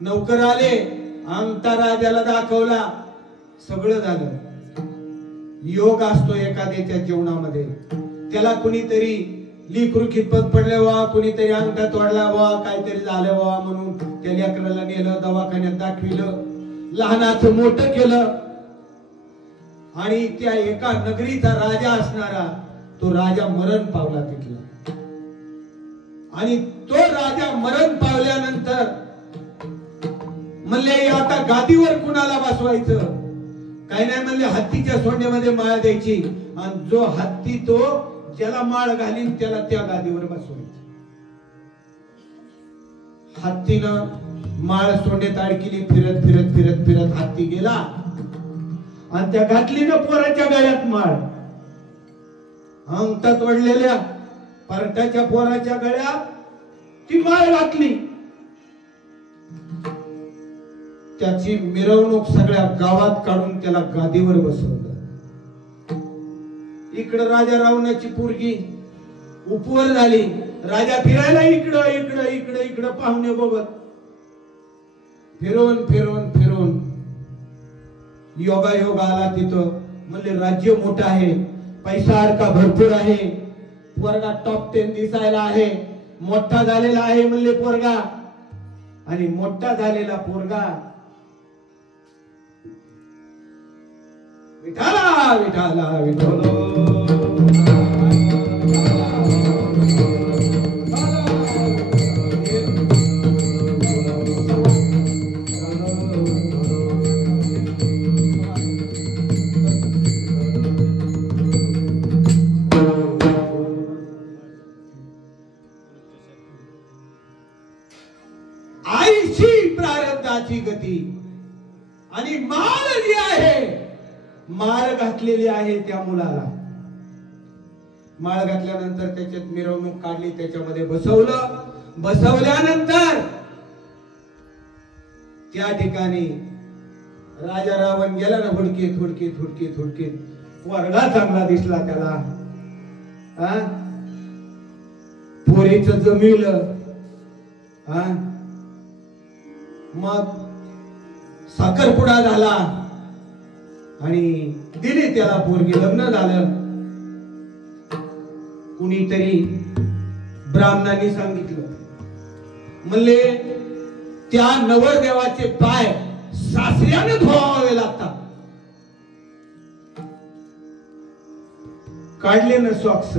नौकर आले, अंगठा राजाला दाखवला, सगळं झालं. योग असतो एखाद्याच्या जीवनामध्ये. त्याला कुणीतरी लिकरू कितपत पडले वा, कुणीतरी अंगठा तोडला वा, काहीतरी झालं वा म्हणून त्या लेकराला नेलं, दवाखान्यात दाखविलं, लहानाचं मोठं केलं. आणि त्या एका नगरीचा राजा असणारा तो राजा मरण पावला तिथला. आणि तो राजा मरण पावल्यानंतर म्हणले आता गादीवर कुणाला बसवायचं? काही नाही म्हणले, हत्तीच्या सोंड्यामध्ये माळ द्यायची आणि जो हत्ती तो ज्याला माळ घालीन त्याला त्या गादीवर बसवायचं. हत्तीनं माळ सोंडेत अडकिली, फिरत फिरत फिरत फिरत हत्ती गेला आणि त्या घातली ना पोराच्या गळ्यात माळ. अंगठात वडलेल्या परटाच्या पोराच्या गळ्यात ती माळ घातली. त्याची मिरवणूक सगळ्या गावात काढून त्याला गादीवर बसवलं. इकडं राजा रावणाची पोरगी उपवर झाली. राजा फिरायला इकडं इकडं इकडं इकडं पाहुणे बघत, फिरवून फिरवून फिरवून योगायोग आला तिथं. म्हणले राज्य मोठं आहे, पैसा अडका भरपूर आहे, पोरगा टॉप 10 दिसायला आहे, मोठा झालेला आहे म्हणले पोरगा. आणि मोठा झालेला पोरगा विठाला विठाला विठोलो. आईची प्रारब्धाची गती आणि माळ जी आहे, माळ घातलेली आहे त्या मुलाला. माळ घातल्यानंतर त्याच्यात मिरवणूक काढली, त्याच्यामध्ये बसवलं. बसवल्यानंतर त्या ठिकाणी राजा रावण गेला ना, हुडकीत हुडकीत हुडकीत हुडकीत. पोरगा चांगला दिसला त्याला, पोरीचं जमिलं. मग साखरपुडा झाला आणि दिली त्याला पोरगी, लग्न झालं. कुणीतरी ब्राह्मणांनी सांगितलं, म्हणले त्या नवरदेवाचे पाय सासऱ्याने धुवावे लागतात. काढले ना सॉक्स,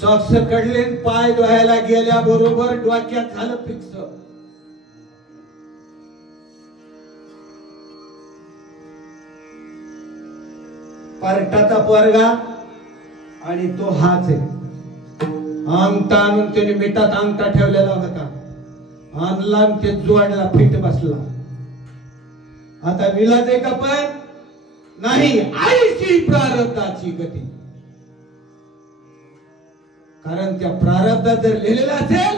सॉक्स काढले, पाय धुवायला गेल्या बरोबर डोक्यात झालं फिक्स. पार्टाचा पोरगा आणि तो हाच आहे. अंगठा आणून त्याने मिठात अंगठा ठेवलेला होता, आणला आणि ते जोडला, फिट बसला. आता विलाज आहे का? पण नाही, आईची प्रारब्धाची गती. कारण त्या प्रारब्धात जर लिहिलेलं असेल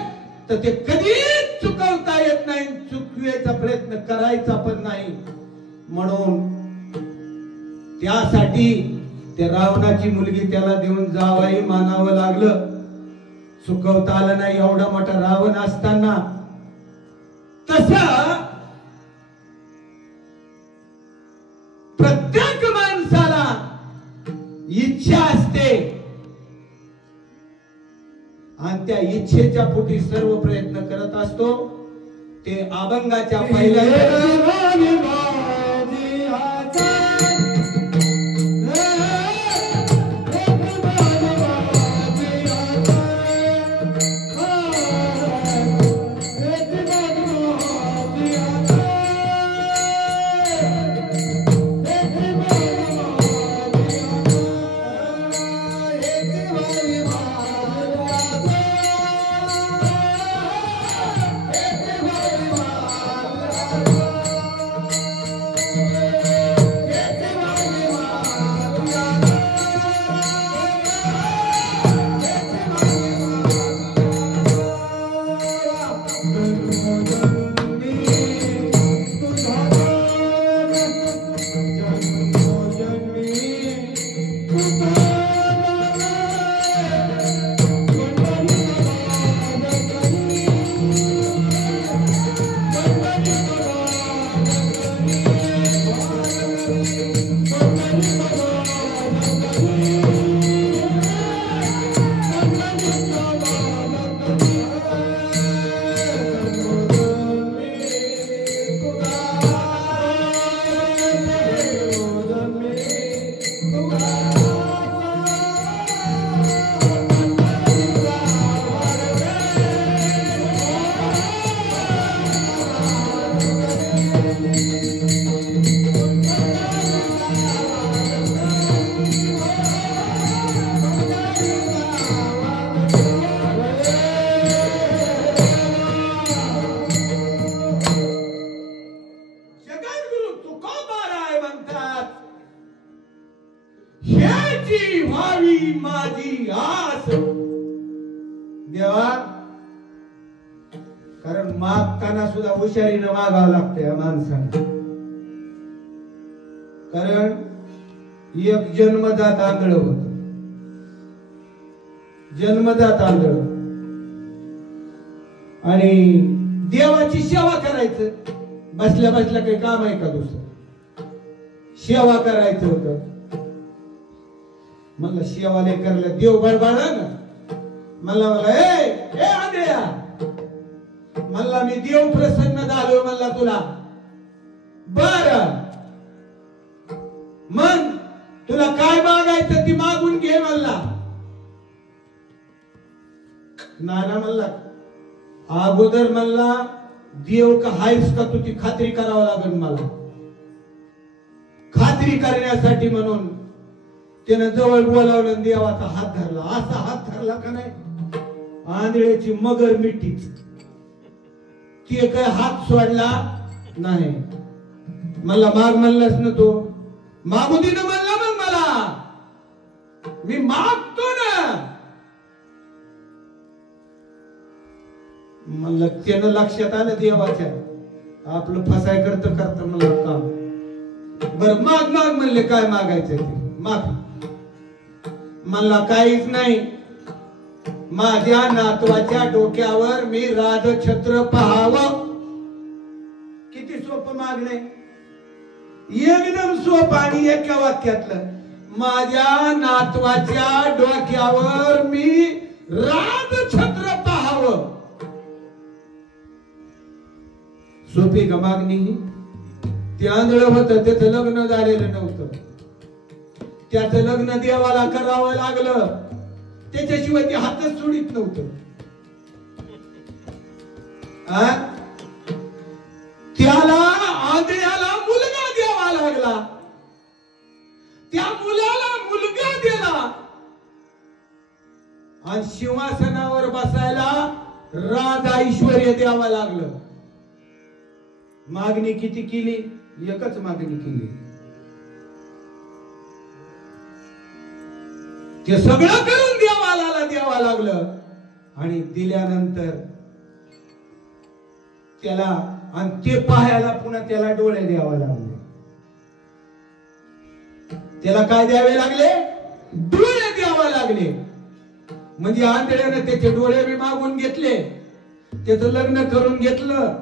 तर ते कधीच चुकवता येत नाही, चुकवायचा प्रयत्न करायचा पण नाही. म्हणून त्यासाठी त्या रावणाची मुलगी त्याला देऊन जावाई मानावं लागलं. चुकवता आलं नाही एवढा मोठा रावण असताना. तसं प्रत्येक माणसाला इच्छा असते आणि त्या इच्छेच्या पोटी सर्व प्रयत्न करत असतो. ते अभंगाच्या पहिल्या ह्याची व्हावी माझी आस. देवा, कारण मागताना सुद्धा हुशारीनं मागावं लागतं या माणसाला. कारण एक जन्मदात आंधळ होत, जन्मदात आंधळ, आणि देवाची सेवा करायचं. बसल्या बसल्या काही काम आहे का दुसरं? सेवा करायचं होतं. म्हणलं सेवाले करल्या देव बडबडा ना. म्हणला ए आंधळ्या, म्हणला मी देव प्रसन्न झालो. म्हणला तुला बर, मग तुला काय मागायचं ती मागून घे. म्हणला नाना, म्हणला अगोदर म्हणला देव का हायस का तू ती खात्री करावं लागेल मला. खात्री करण्यासाठी म्हणून त्यानं जवळ बोलावलं, देवाचा हात धरला. असा हात धरला का नाही, आंधळ्याची मगर मिठीच. ते काय हात सोडला नाही. मला माग म्हणलास ना तो, मागू दे ना म्हणला. मग मला मी मागतो ना. म्हणलं त्यानं लक्षात आलं देवाच्या, आपलं फसाय करत मला काम. बरं माग माग म्हणले, काय मागायचं ते माग. मला काहीच नाही, माझ्या नातवाच्या डोक्यावर मी राजछत्र पाहावं. किती सोपं मागणे, एकदम सोपं आणि एका वाक्यातलं. माझ्या नातवाच्या डोक्यावर मी राजछत्र पाहावं. सोपी का मागणी? ते आंधळ होतं, त्याचं लग्न झालेलं नव्हतं. त्याचं लग्न देवाला करावं लागलं, त्याच्याशिवाय ते हातच सोडित नव्हतं. त्याला आंधळ्याला मुलगा द्यावा लागला. त्या मुलाला सिंहासनावर बसायला राज ऐश्वर्य द्यावा लागलं. मागणी किती केली? एकच मागणी केली. ते सगळं करून द्यावा लागलं. आणि दिल्यानंतर त्याला आणि ते पाहायला पुन्हा त्याला डोळे द्यावा लागले. त्याला काय द्यावे लागले? डोळे द्यावा लागले. म्हणजे आंधळ्याने त्याचे डोळे बी मागून घेतले. त्याचं लग्न करून घेतलं.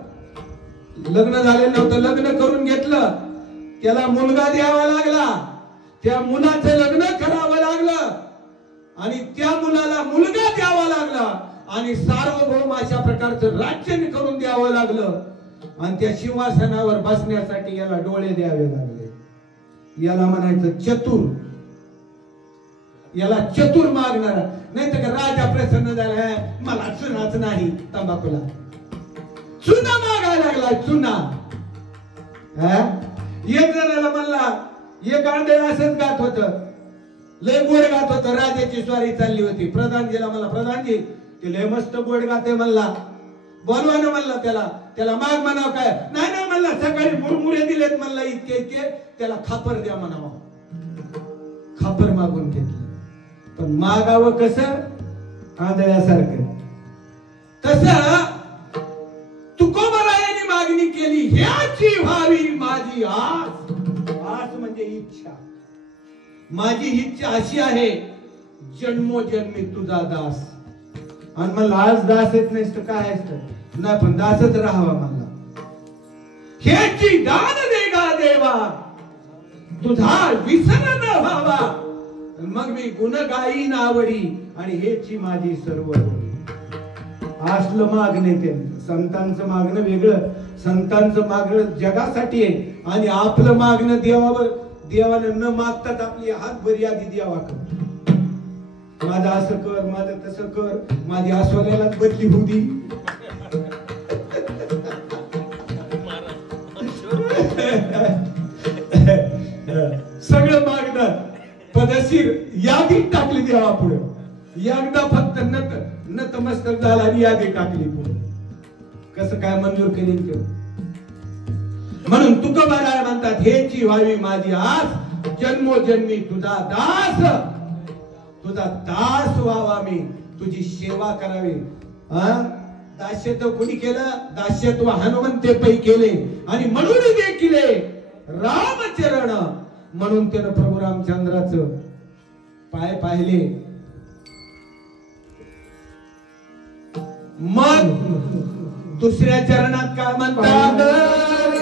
लग्न झालेलं नव्हतं, लग्न करून घेतलं. त्याला मुलगा द्यावा लागला. त्या मुलाचं लग्न करावं लागलं आणि त्या मुलाला मुलगा द्यावा लागला आणि सार्वभौम अशा प्रकारचं राज्य करून द्यावं लागलं. आणि त्या सिंहासनावर बसण्यासाठी याला डोळे द्यावे लागले. याला म्हणायचं चतुर. याला चतुर मागणारा. नाही तर राजा प्रसन्न झाला, मला चुनाच नाही तंबाखूला, चुना मागायला लागला. चुना. एक जणाला म्हणला, एक आंधळ असंच गात होत, लय गोड गात होत. राजाची स्वारी चालली होती. प्रधानजीला म्हणला, प्रधानजी ते लय मस्त गोड गाते म्हणला, बोलवा ना म्हणला त्याला माग म्हणाव. काय नाही नाही म्हणला, सकाळी मुरमुरे दिलेत म्हणला इतके इतके, त्याला खापर द्या म्हणावं. खापर मागून घेतलं. पण मागावं कसं? आंधळ्यासारखं. तसं तुकोबरायाने मागणी केली, ह्याची व्हावी माझी आस. आस म्हणजे इच्छा. माझी इच्छा अशी आहे, जन्मोजन्मी तुझा दास. आणि म्हणलं आज दास येत नाहीस तर काय असत? नाही पण दासच राहावा म्हणला. ह्याची दान देगा देवा, तुझा विसर न व्हावा. मग मी गुण गाईन आवडी आणि हेची माझी सर्व. असलं मागणे त्यांचं. संतांचं मागणं वेगळं. संतांचं मागणं जगासाठी आहे आणि आपलं मागणं देवानं न मागतात आपली हातभरी आधी द्यावा कर. माझं असं कर, माझं तसं कर, माझी आस्वाल्यालाच बदली होऊ दे. सगळं मागणं पदशीर यादी टाकली देवा पुढे. एकदा फक्त नतमस्तक झाला आणि यादी टाकली पुढे. कसं काय मंजूर केली ते? म्हणून तुकोबाराय म्हणतात, हेची व्हावी माझी आस, जन्मोजन्मी तुझा दास. तुझा दास व्हावा मी, तुझी सेवा करावी. दास्यत्व कोणी केलं? दास्यत्व हनुमंते पै केले आणि म्हणून देखील रामचरण. म्हणून त्यानं प्रभू रामचंद्राचं पाय पाहिले. मग दुसऱ्या चरणात काय म्हणतात?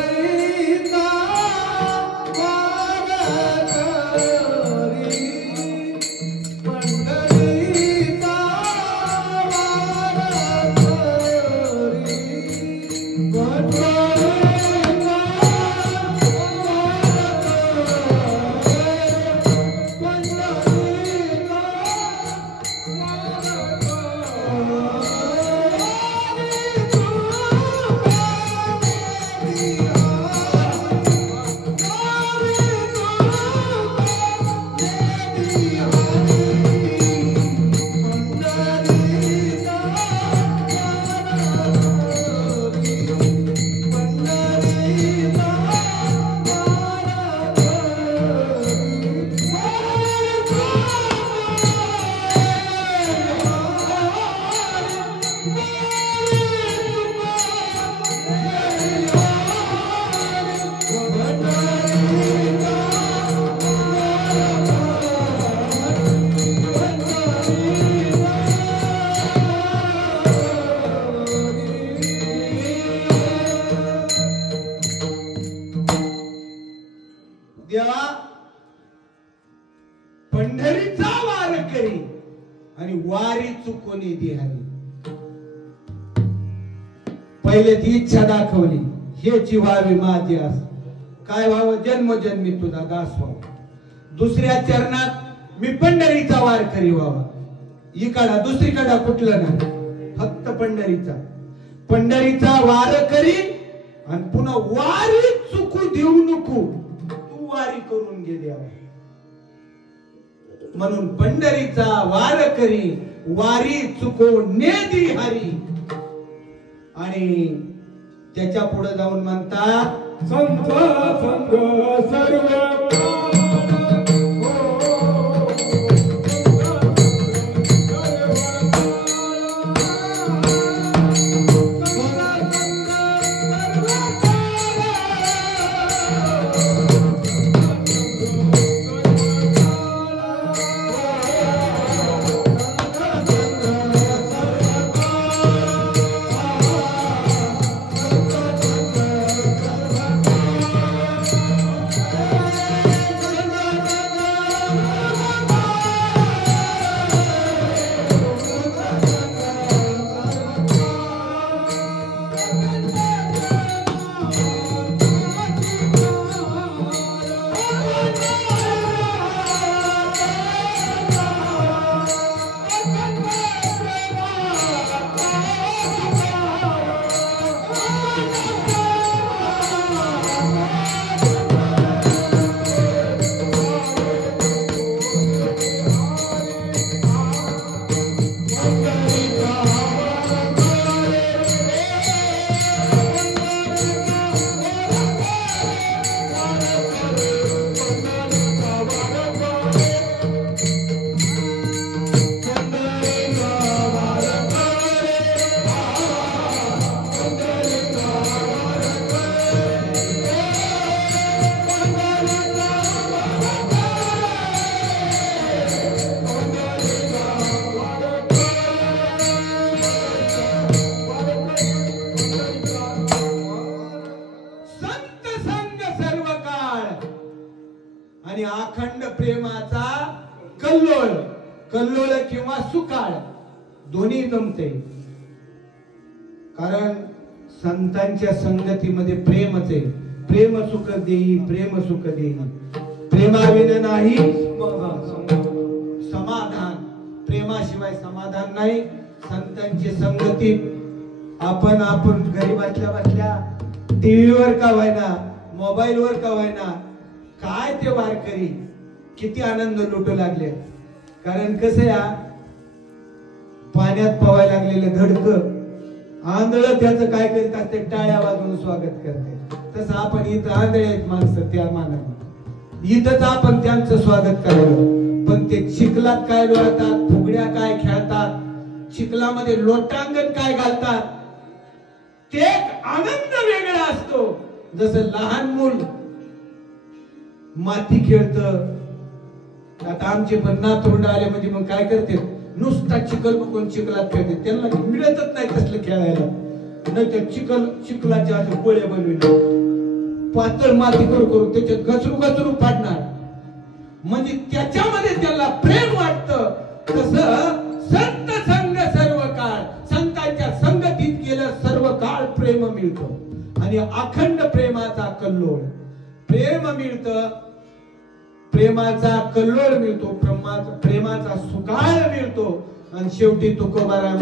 देवा पंढरीचा वार करी आणि वारी चुकोनी देहारी. पहिले ती इच्छा दाखवली, हेची व्हावी माझी आस. काय व्हावं? जन्मोजन्मी तुझा दास व्हावा. दुसऱ्या चरणात मी पंढरीचा वार करी व्हावा. इकडा दुसरीकडा कुठलं नाही, फक्त पंढरीचा वार करी आणि पुन्हा वारी चुकू देऊ नको. तू वारी करून घे देवा. म्हणून पंढरीचा वार करी वारी चुको नेदी हरी. आणि त्याच्या पुढे जाऊन म्हणतात संत संग सर्व आणि अखंड प्रेमाचा कल्लोळ. कल्लोळ किंवा सुकाळ दोन्ही जमते. कारण संतांच्या संगतीमध्ये प्रेमच आहे. प्रेम सुख देई, प्रेम सुख देई. प्रेमाविना नाही समाधान. प्रेमाशिवाय समाधान नाही. संतांची संगतीत आपण घरी बसल्या बसल्या टीव्हीवर का व्हायना, मोबाईलवर का व्हायना, काय ते वारकरी किती आनंद लुटू लागले. कारण कसं या पाण्यात पवायला लागलेलं धडक आंधळ त्याचं काय करीत असते, टाळ्या वाजवून स्वागत करते. तसं आपण इथं आंधळे आहेत माणसं त्या मानाने, इथंच आपण त्यांचं स्वागत करायला. पण ते चिखलात काय लोळतात, फुगड्या काय खेळतात, चिखलामध्ये लोटांगण काय घालतात, ते एक आनंद वेगळा असतो. जसं लहान मूल माती खेळत. आता आमचे पण नातरुंड आले म्हणजे मग काय करते, नुसता चिखल बघून चिखलात खेळते. त्यांना मिळतच नाही तसलं खेळायला. नाही तर चिखलाचे असे गोळे बनविले पातळ माती करू त्याच्यात घसरू फाडणार. म्हणजे त्याच्यामध्ये त्याला प्रेम वाटतं. तसं संत संग सर्व काळ, संतांच्या संगतीत गेलं सर्व काळ प्रेम मिळतं. आणि अखंड प्रेमाचा कल्लोळ. प्रेम मिळतं, प्रेमाचा कल्लोळ मिळतो, प्रेमाचा सुकाळ मिळतो. आणि शेवटी तुकोबाराम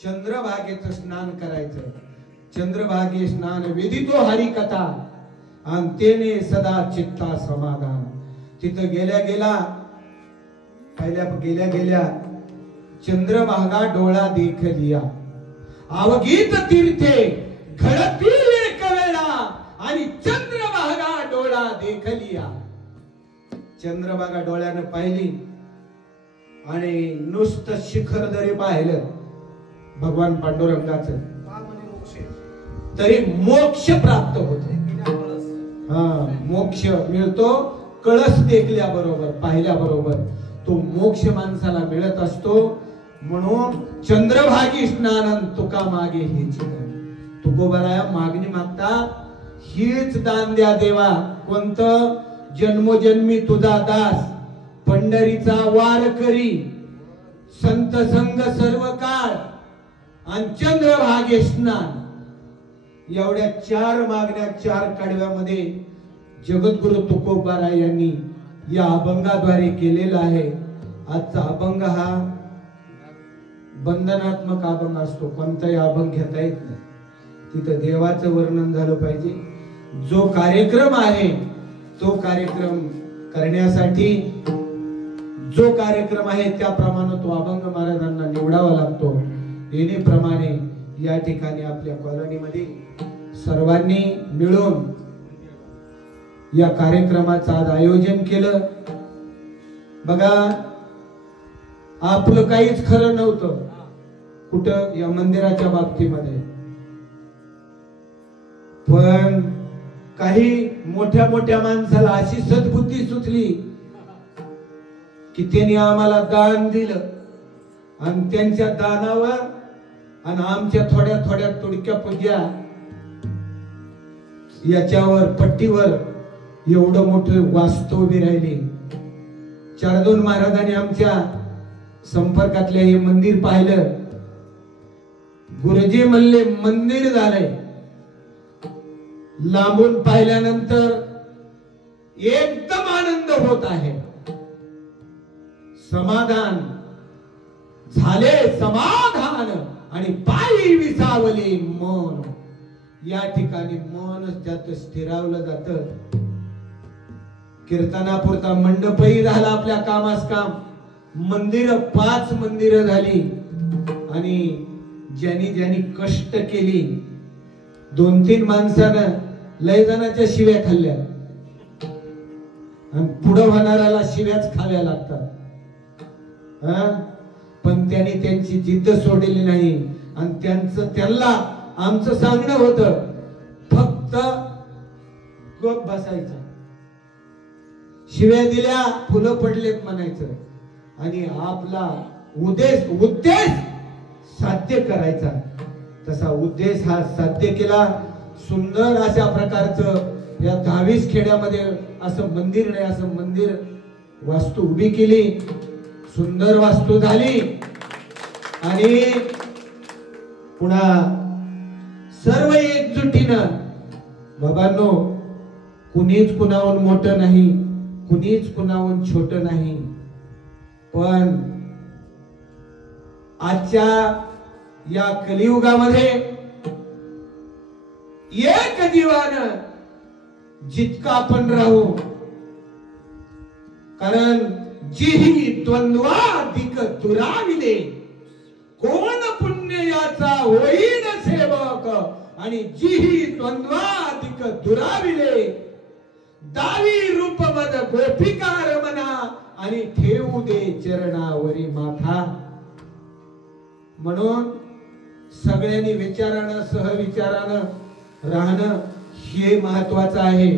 चंद्रभागेचं स्नान करायचं. चंद्रभागे स्नान विदितो हरिकथा आणि तेने सदा चित्ता समाधान. तिथं गेल्या गेल्या चंद्रभागा डोळा देख लिया अवगीत तीर्थे घडतील एक वेळा आणि चंद्रभागा डोळा देख लिया. चंद्रभागा डोळ्यानं पाहिली आणि नुसतं शिखर जरी पाहिलं भगवान पांडुरंगाचं तरी मोक्ष प्राप्त होते. मोक्ष मिळतो कळस देखल्या बरोबर पाहिल्या बरोबर तो मोक्ष माणसाला मिळत असतो. म्हणून चंद्रभागी स्नान तुका मागे हेच तुकोबाराया मागणी मागता हीच दान द्या देवा. कोणतं? जन्मोजन्मी तुझा दास पंढरीचा वार करी संत संग सर्व काळ आणि चंद्रभागे स्नान. एवढ्या 4 मागण्या 4 कडव्यामध्ये जगद्गुरु तुकोबाराय यांनी या अभंगाद्वारे केलेला आहे. आजचा अभंग हा बंधनात्मक अभंग असतो. कोणताही अभंग घेता येत नाही. तिथं देवाचं वर्णन झालं पाहिजे. जो कार्यक्रम आहे तो कार्यक्रम करण्यासाठी जो कार्यक्रम आहे त्याप्रमाणे तो अभंग महाराजांना निवडावा लागतो. येणेप्रमाणे या ठिकाणी आपल्या कॉलनीमध्ये सर्वांनी मिळून या कार्यक्रमाचं आज आयोजन केलं. बघा आपलं काहीच खरं नव्हतं कुठं या मंदिराच्या बाबतीमध्ये, पण काही मोठ्या मोठ्या माणसाला अशी सद्बुद्धी सुचली की त्यांनी आम्हाला दान दिलं आणि त्यांच्या दानावर आणि आमच्या थोड्या थोड्या तुडक्या पूजा याच्यावर पट्टीवर एवढं मोठं वास्तू उभी राहिली. 4-2 महाराजांनी आमच्या संपर्कातले हे मंदिर पाहिलं. गुरुजी म्हणले मंदिर झालंय. लांबून पाहिल्यानंतर एकदम आनंद होत आहे. समाधान झाले समाधान आणि पायी विसावले मन. या ठिकाणी मन त्यात स्थिरावलं जातं. कीर्तनापुरता मंडपही झाला आपल्या कामास काम. मंदिर 5 मंदिरं झाली आणि ज्यांनी कष्ट केली 2-3 माणसानं लय जणांच्या शिव्या खाल्ल्या आणि पुढे होणाऱ्याला शिव्याच खाव्या लागतात. पण त्यांनी त्यांची जिद्द सोडलेली नाही आणि त्यांना आमचं सांगणं होतं फक्त गप बसायचं. शिव्या दिल्या फुलं पडलेत म्हणायचं आणि आपला उद्देश साध्य करायचा. तसा उद्देश हा साध्य केला. सुंदर अशा प्रकारचं या 22 खेड्यामध्ये असं मंदिर नाही असं मंदिर वास्तू उभी केली. सुंदर वास्तू झाली आणि पुन्हा सर्व एकजुटीनं बाबांनो कुणीच कुणाहून मोठं नाही कुणीच कुणाहून छोटं नाही. पण आजच्या या कलियुगामध्ये एक जीवानं जितका आपण राहू, कारण जिही द्वंद्वाधिक दुराविले कोण पुण्य याचा होईन सेवक आणि जिही द्वंद्वाधिक दुराविले दावी रूपमद गोपिका रमना आणि ठेवू दे चरणावरी माथा. म्हणून सगळ्यांनी विचारानं सहविचारानं राहणं हे महत्वाचं आहे.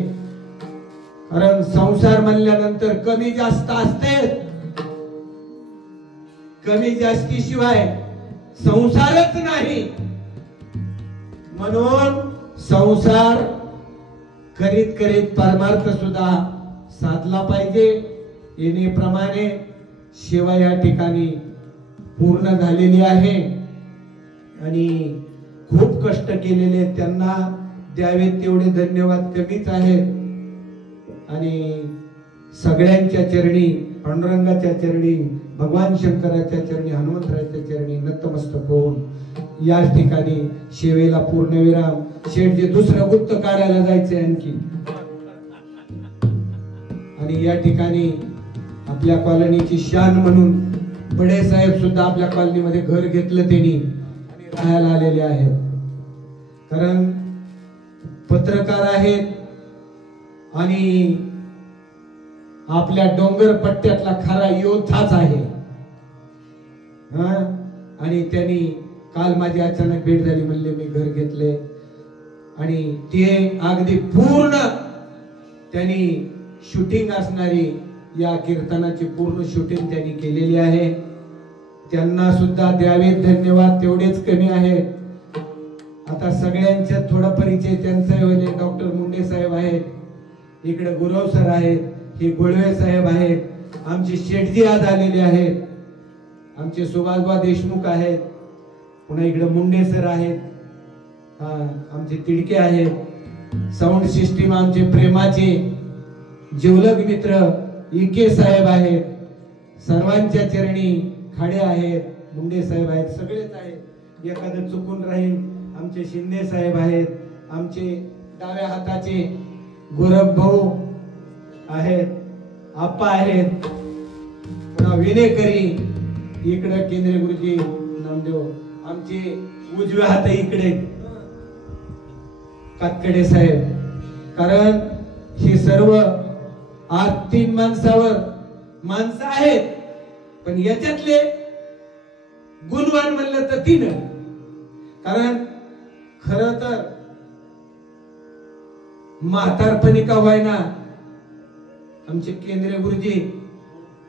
कारण संसार म्हणल्यानंतर कमी जास्त असते. कमी जास्ती शिवाय संसारच नाही. म्हणून संसार करीत करीत परमार्थ सुद्धा साधला पाहिजे. येणेप्रमाणे सेवा या ठिकाणी पूर्ण झालेली आहे आणि खूप कष्ट केलेले त्यांना द्यावे तेवढे धन्यवाद कमीच आहेत. आणि सगळ्यांच्या चरणी पांडुरंगाच्या चरणी भगवान शंकराच्या चरणी हनुमंतराच्या चरणी नतमस्तक होऊन याच ठिकाणी शेवेला पूर्णविराम. शेठचे दुसरं गुप्त काढायला जायचंय आणखी. आणि या ठिकाणी आपल्या कॉलनीची शान म्हणून बडे साहेब सुद्धा आपल्या कॉलनीमध्ये घर घेतलं त्यांनी आणि राहायला आलेले आहेत. कारण पत्रकार आहेत आणि आपल्या डोंगर पट्ट्यातला खरा योद्धाच आहे. आणि त्यांनी काल माझी अचानक भेट झाली, म्हणले मी घर घेतले आणि ते अगदी पूर्ण त्यांनी शूटिंग असणारी या कीर्तनाची पूर्ण शूटिंग त्यांनी केलेली आहे. त्यांना सुद्धा द्यावे धन्यवाद, तेवढेच कमी आहेत. आता सगळ्यांच्या थोडा परिचय त्यांचा होईल. डॉक्टर मुंडे साहेब आहेत, इकडे गुरव सर आहेत, हे गोळवे साहेब आहेत, आमचे शेठजी आज आलेले आहेत, आमचे सुभाषबा देशमुख आहेत, पुन्हा इकडे मुंडे सर आहेत, आमचे तिडके आहेत, साऊंड सिस्टीम आमचे प्रेमाचे जिवलग मित्र इके साहेब आहेत, सर्वांच्या चरणी खाडे आहेत, मुंडे साहेब आहेत, सगळेच आहेत. एखादं चुकून राहील आमचे शिंदे साहेब आहेत, आमचे डाव्या हाताचे गोरख भाऊ आहेत, आप्पा आहेत, पुन्हा विनेकरी इकडे केंद्रीय गुरुजी नामदेव, आमचे उजव्या हात इकडे कातकडे साहेब. कारण हे सर्व आज 3 माणसं आहेत, पण याच्यातले गुणवान म्हणलं तर 3. कारण खर तर म्हातारपणी का व्हायना आमचे केंद्रीय गुरुजी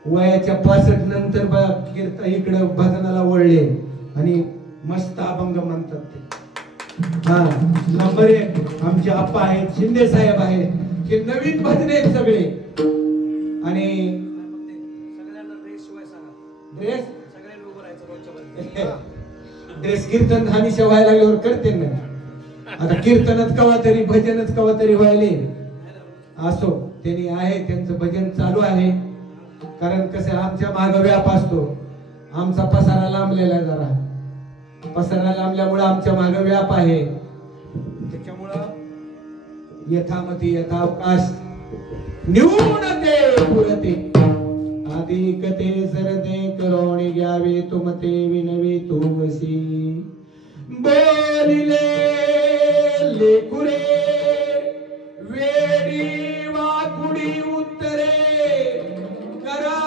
वयाच्या 65 नंतर कीर्तन इकडे भजनाला वळले आणि मस्त अभंग म्हणतात ते. नंबर 1 आमचे आप्पा आहेत, शिंदे साहेब आहेत, हे नवीन भजन आहेत सगळे. आणि ड्रेस कीर्तन आणि व्हायला लागल्यावर करते ना. आता कीर्तनात कवा तरी भजनच कवा तरी व्हायले असो, त्यांनी आहे त्यांचं भजन चालू आहे. कारण कसं आमच्या मागे व्याप असतो, आमचा पसारा लांबलेला, जरा पसारा लांबल्यामुळे आमच्या मागे व्याप आहे. त्याच्यामुळं यथामती यथावकाश न्यूनते पुरते अधिकते सरते करोणी घ्यावे तुमते विनवे तुवसी. बोलिले लेकुरे वेडी वाकुडी उत्तरे करा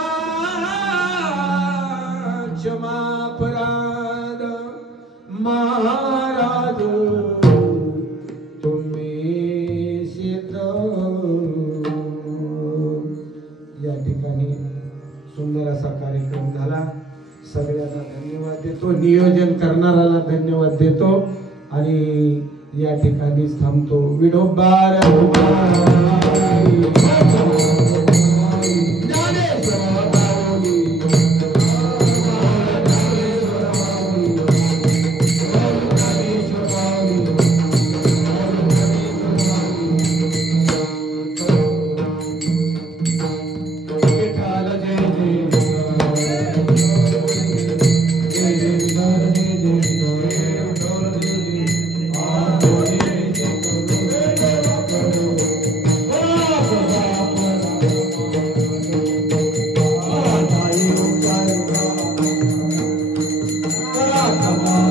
क्षमापराध महाराज तुम्ही सिद्ध. या ठिकाणी सुंदर असा कार्यक्रम झाला. सगळ्यांना धन्यवाद देतो, नियोजन करणाऱ्याला धन्यवाद देतो आणि या ठिकाणीच थांबतो. विडोबार Come on.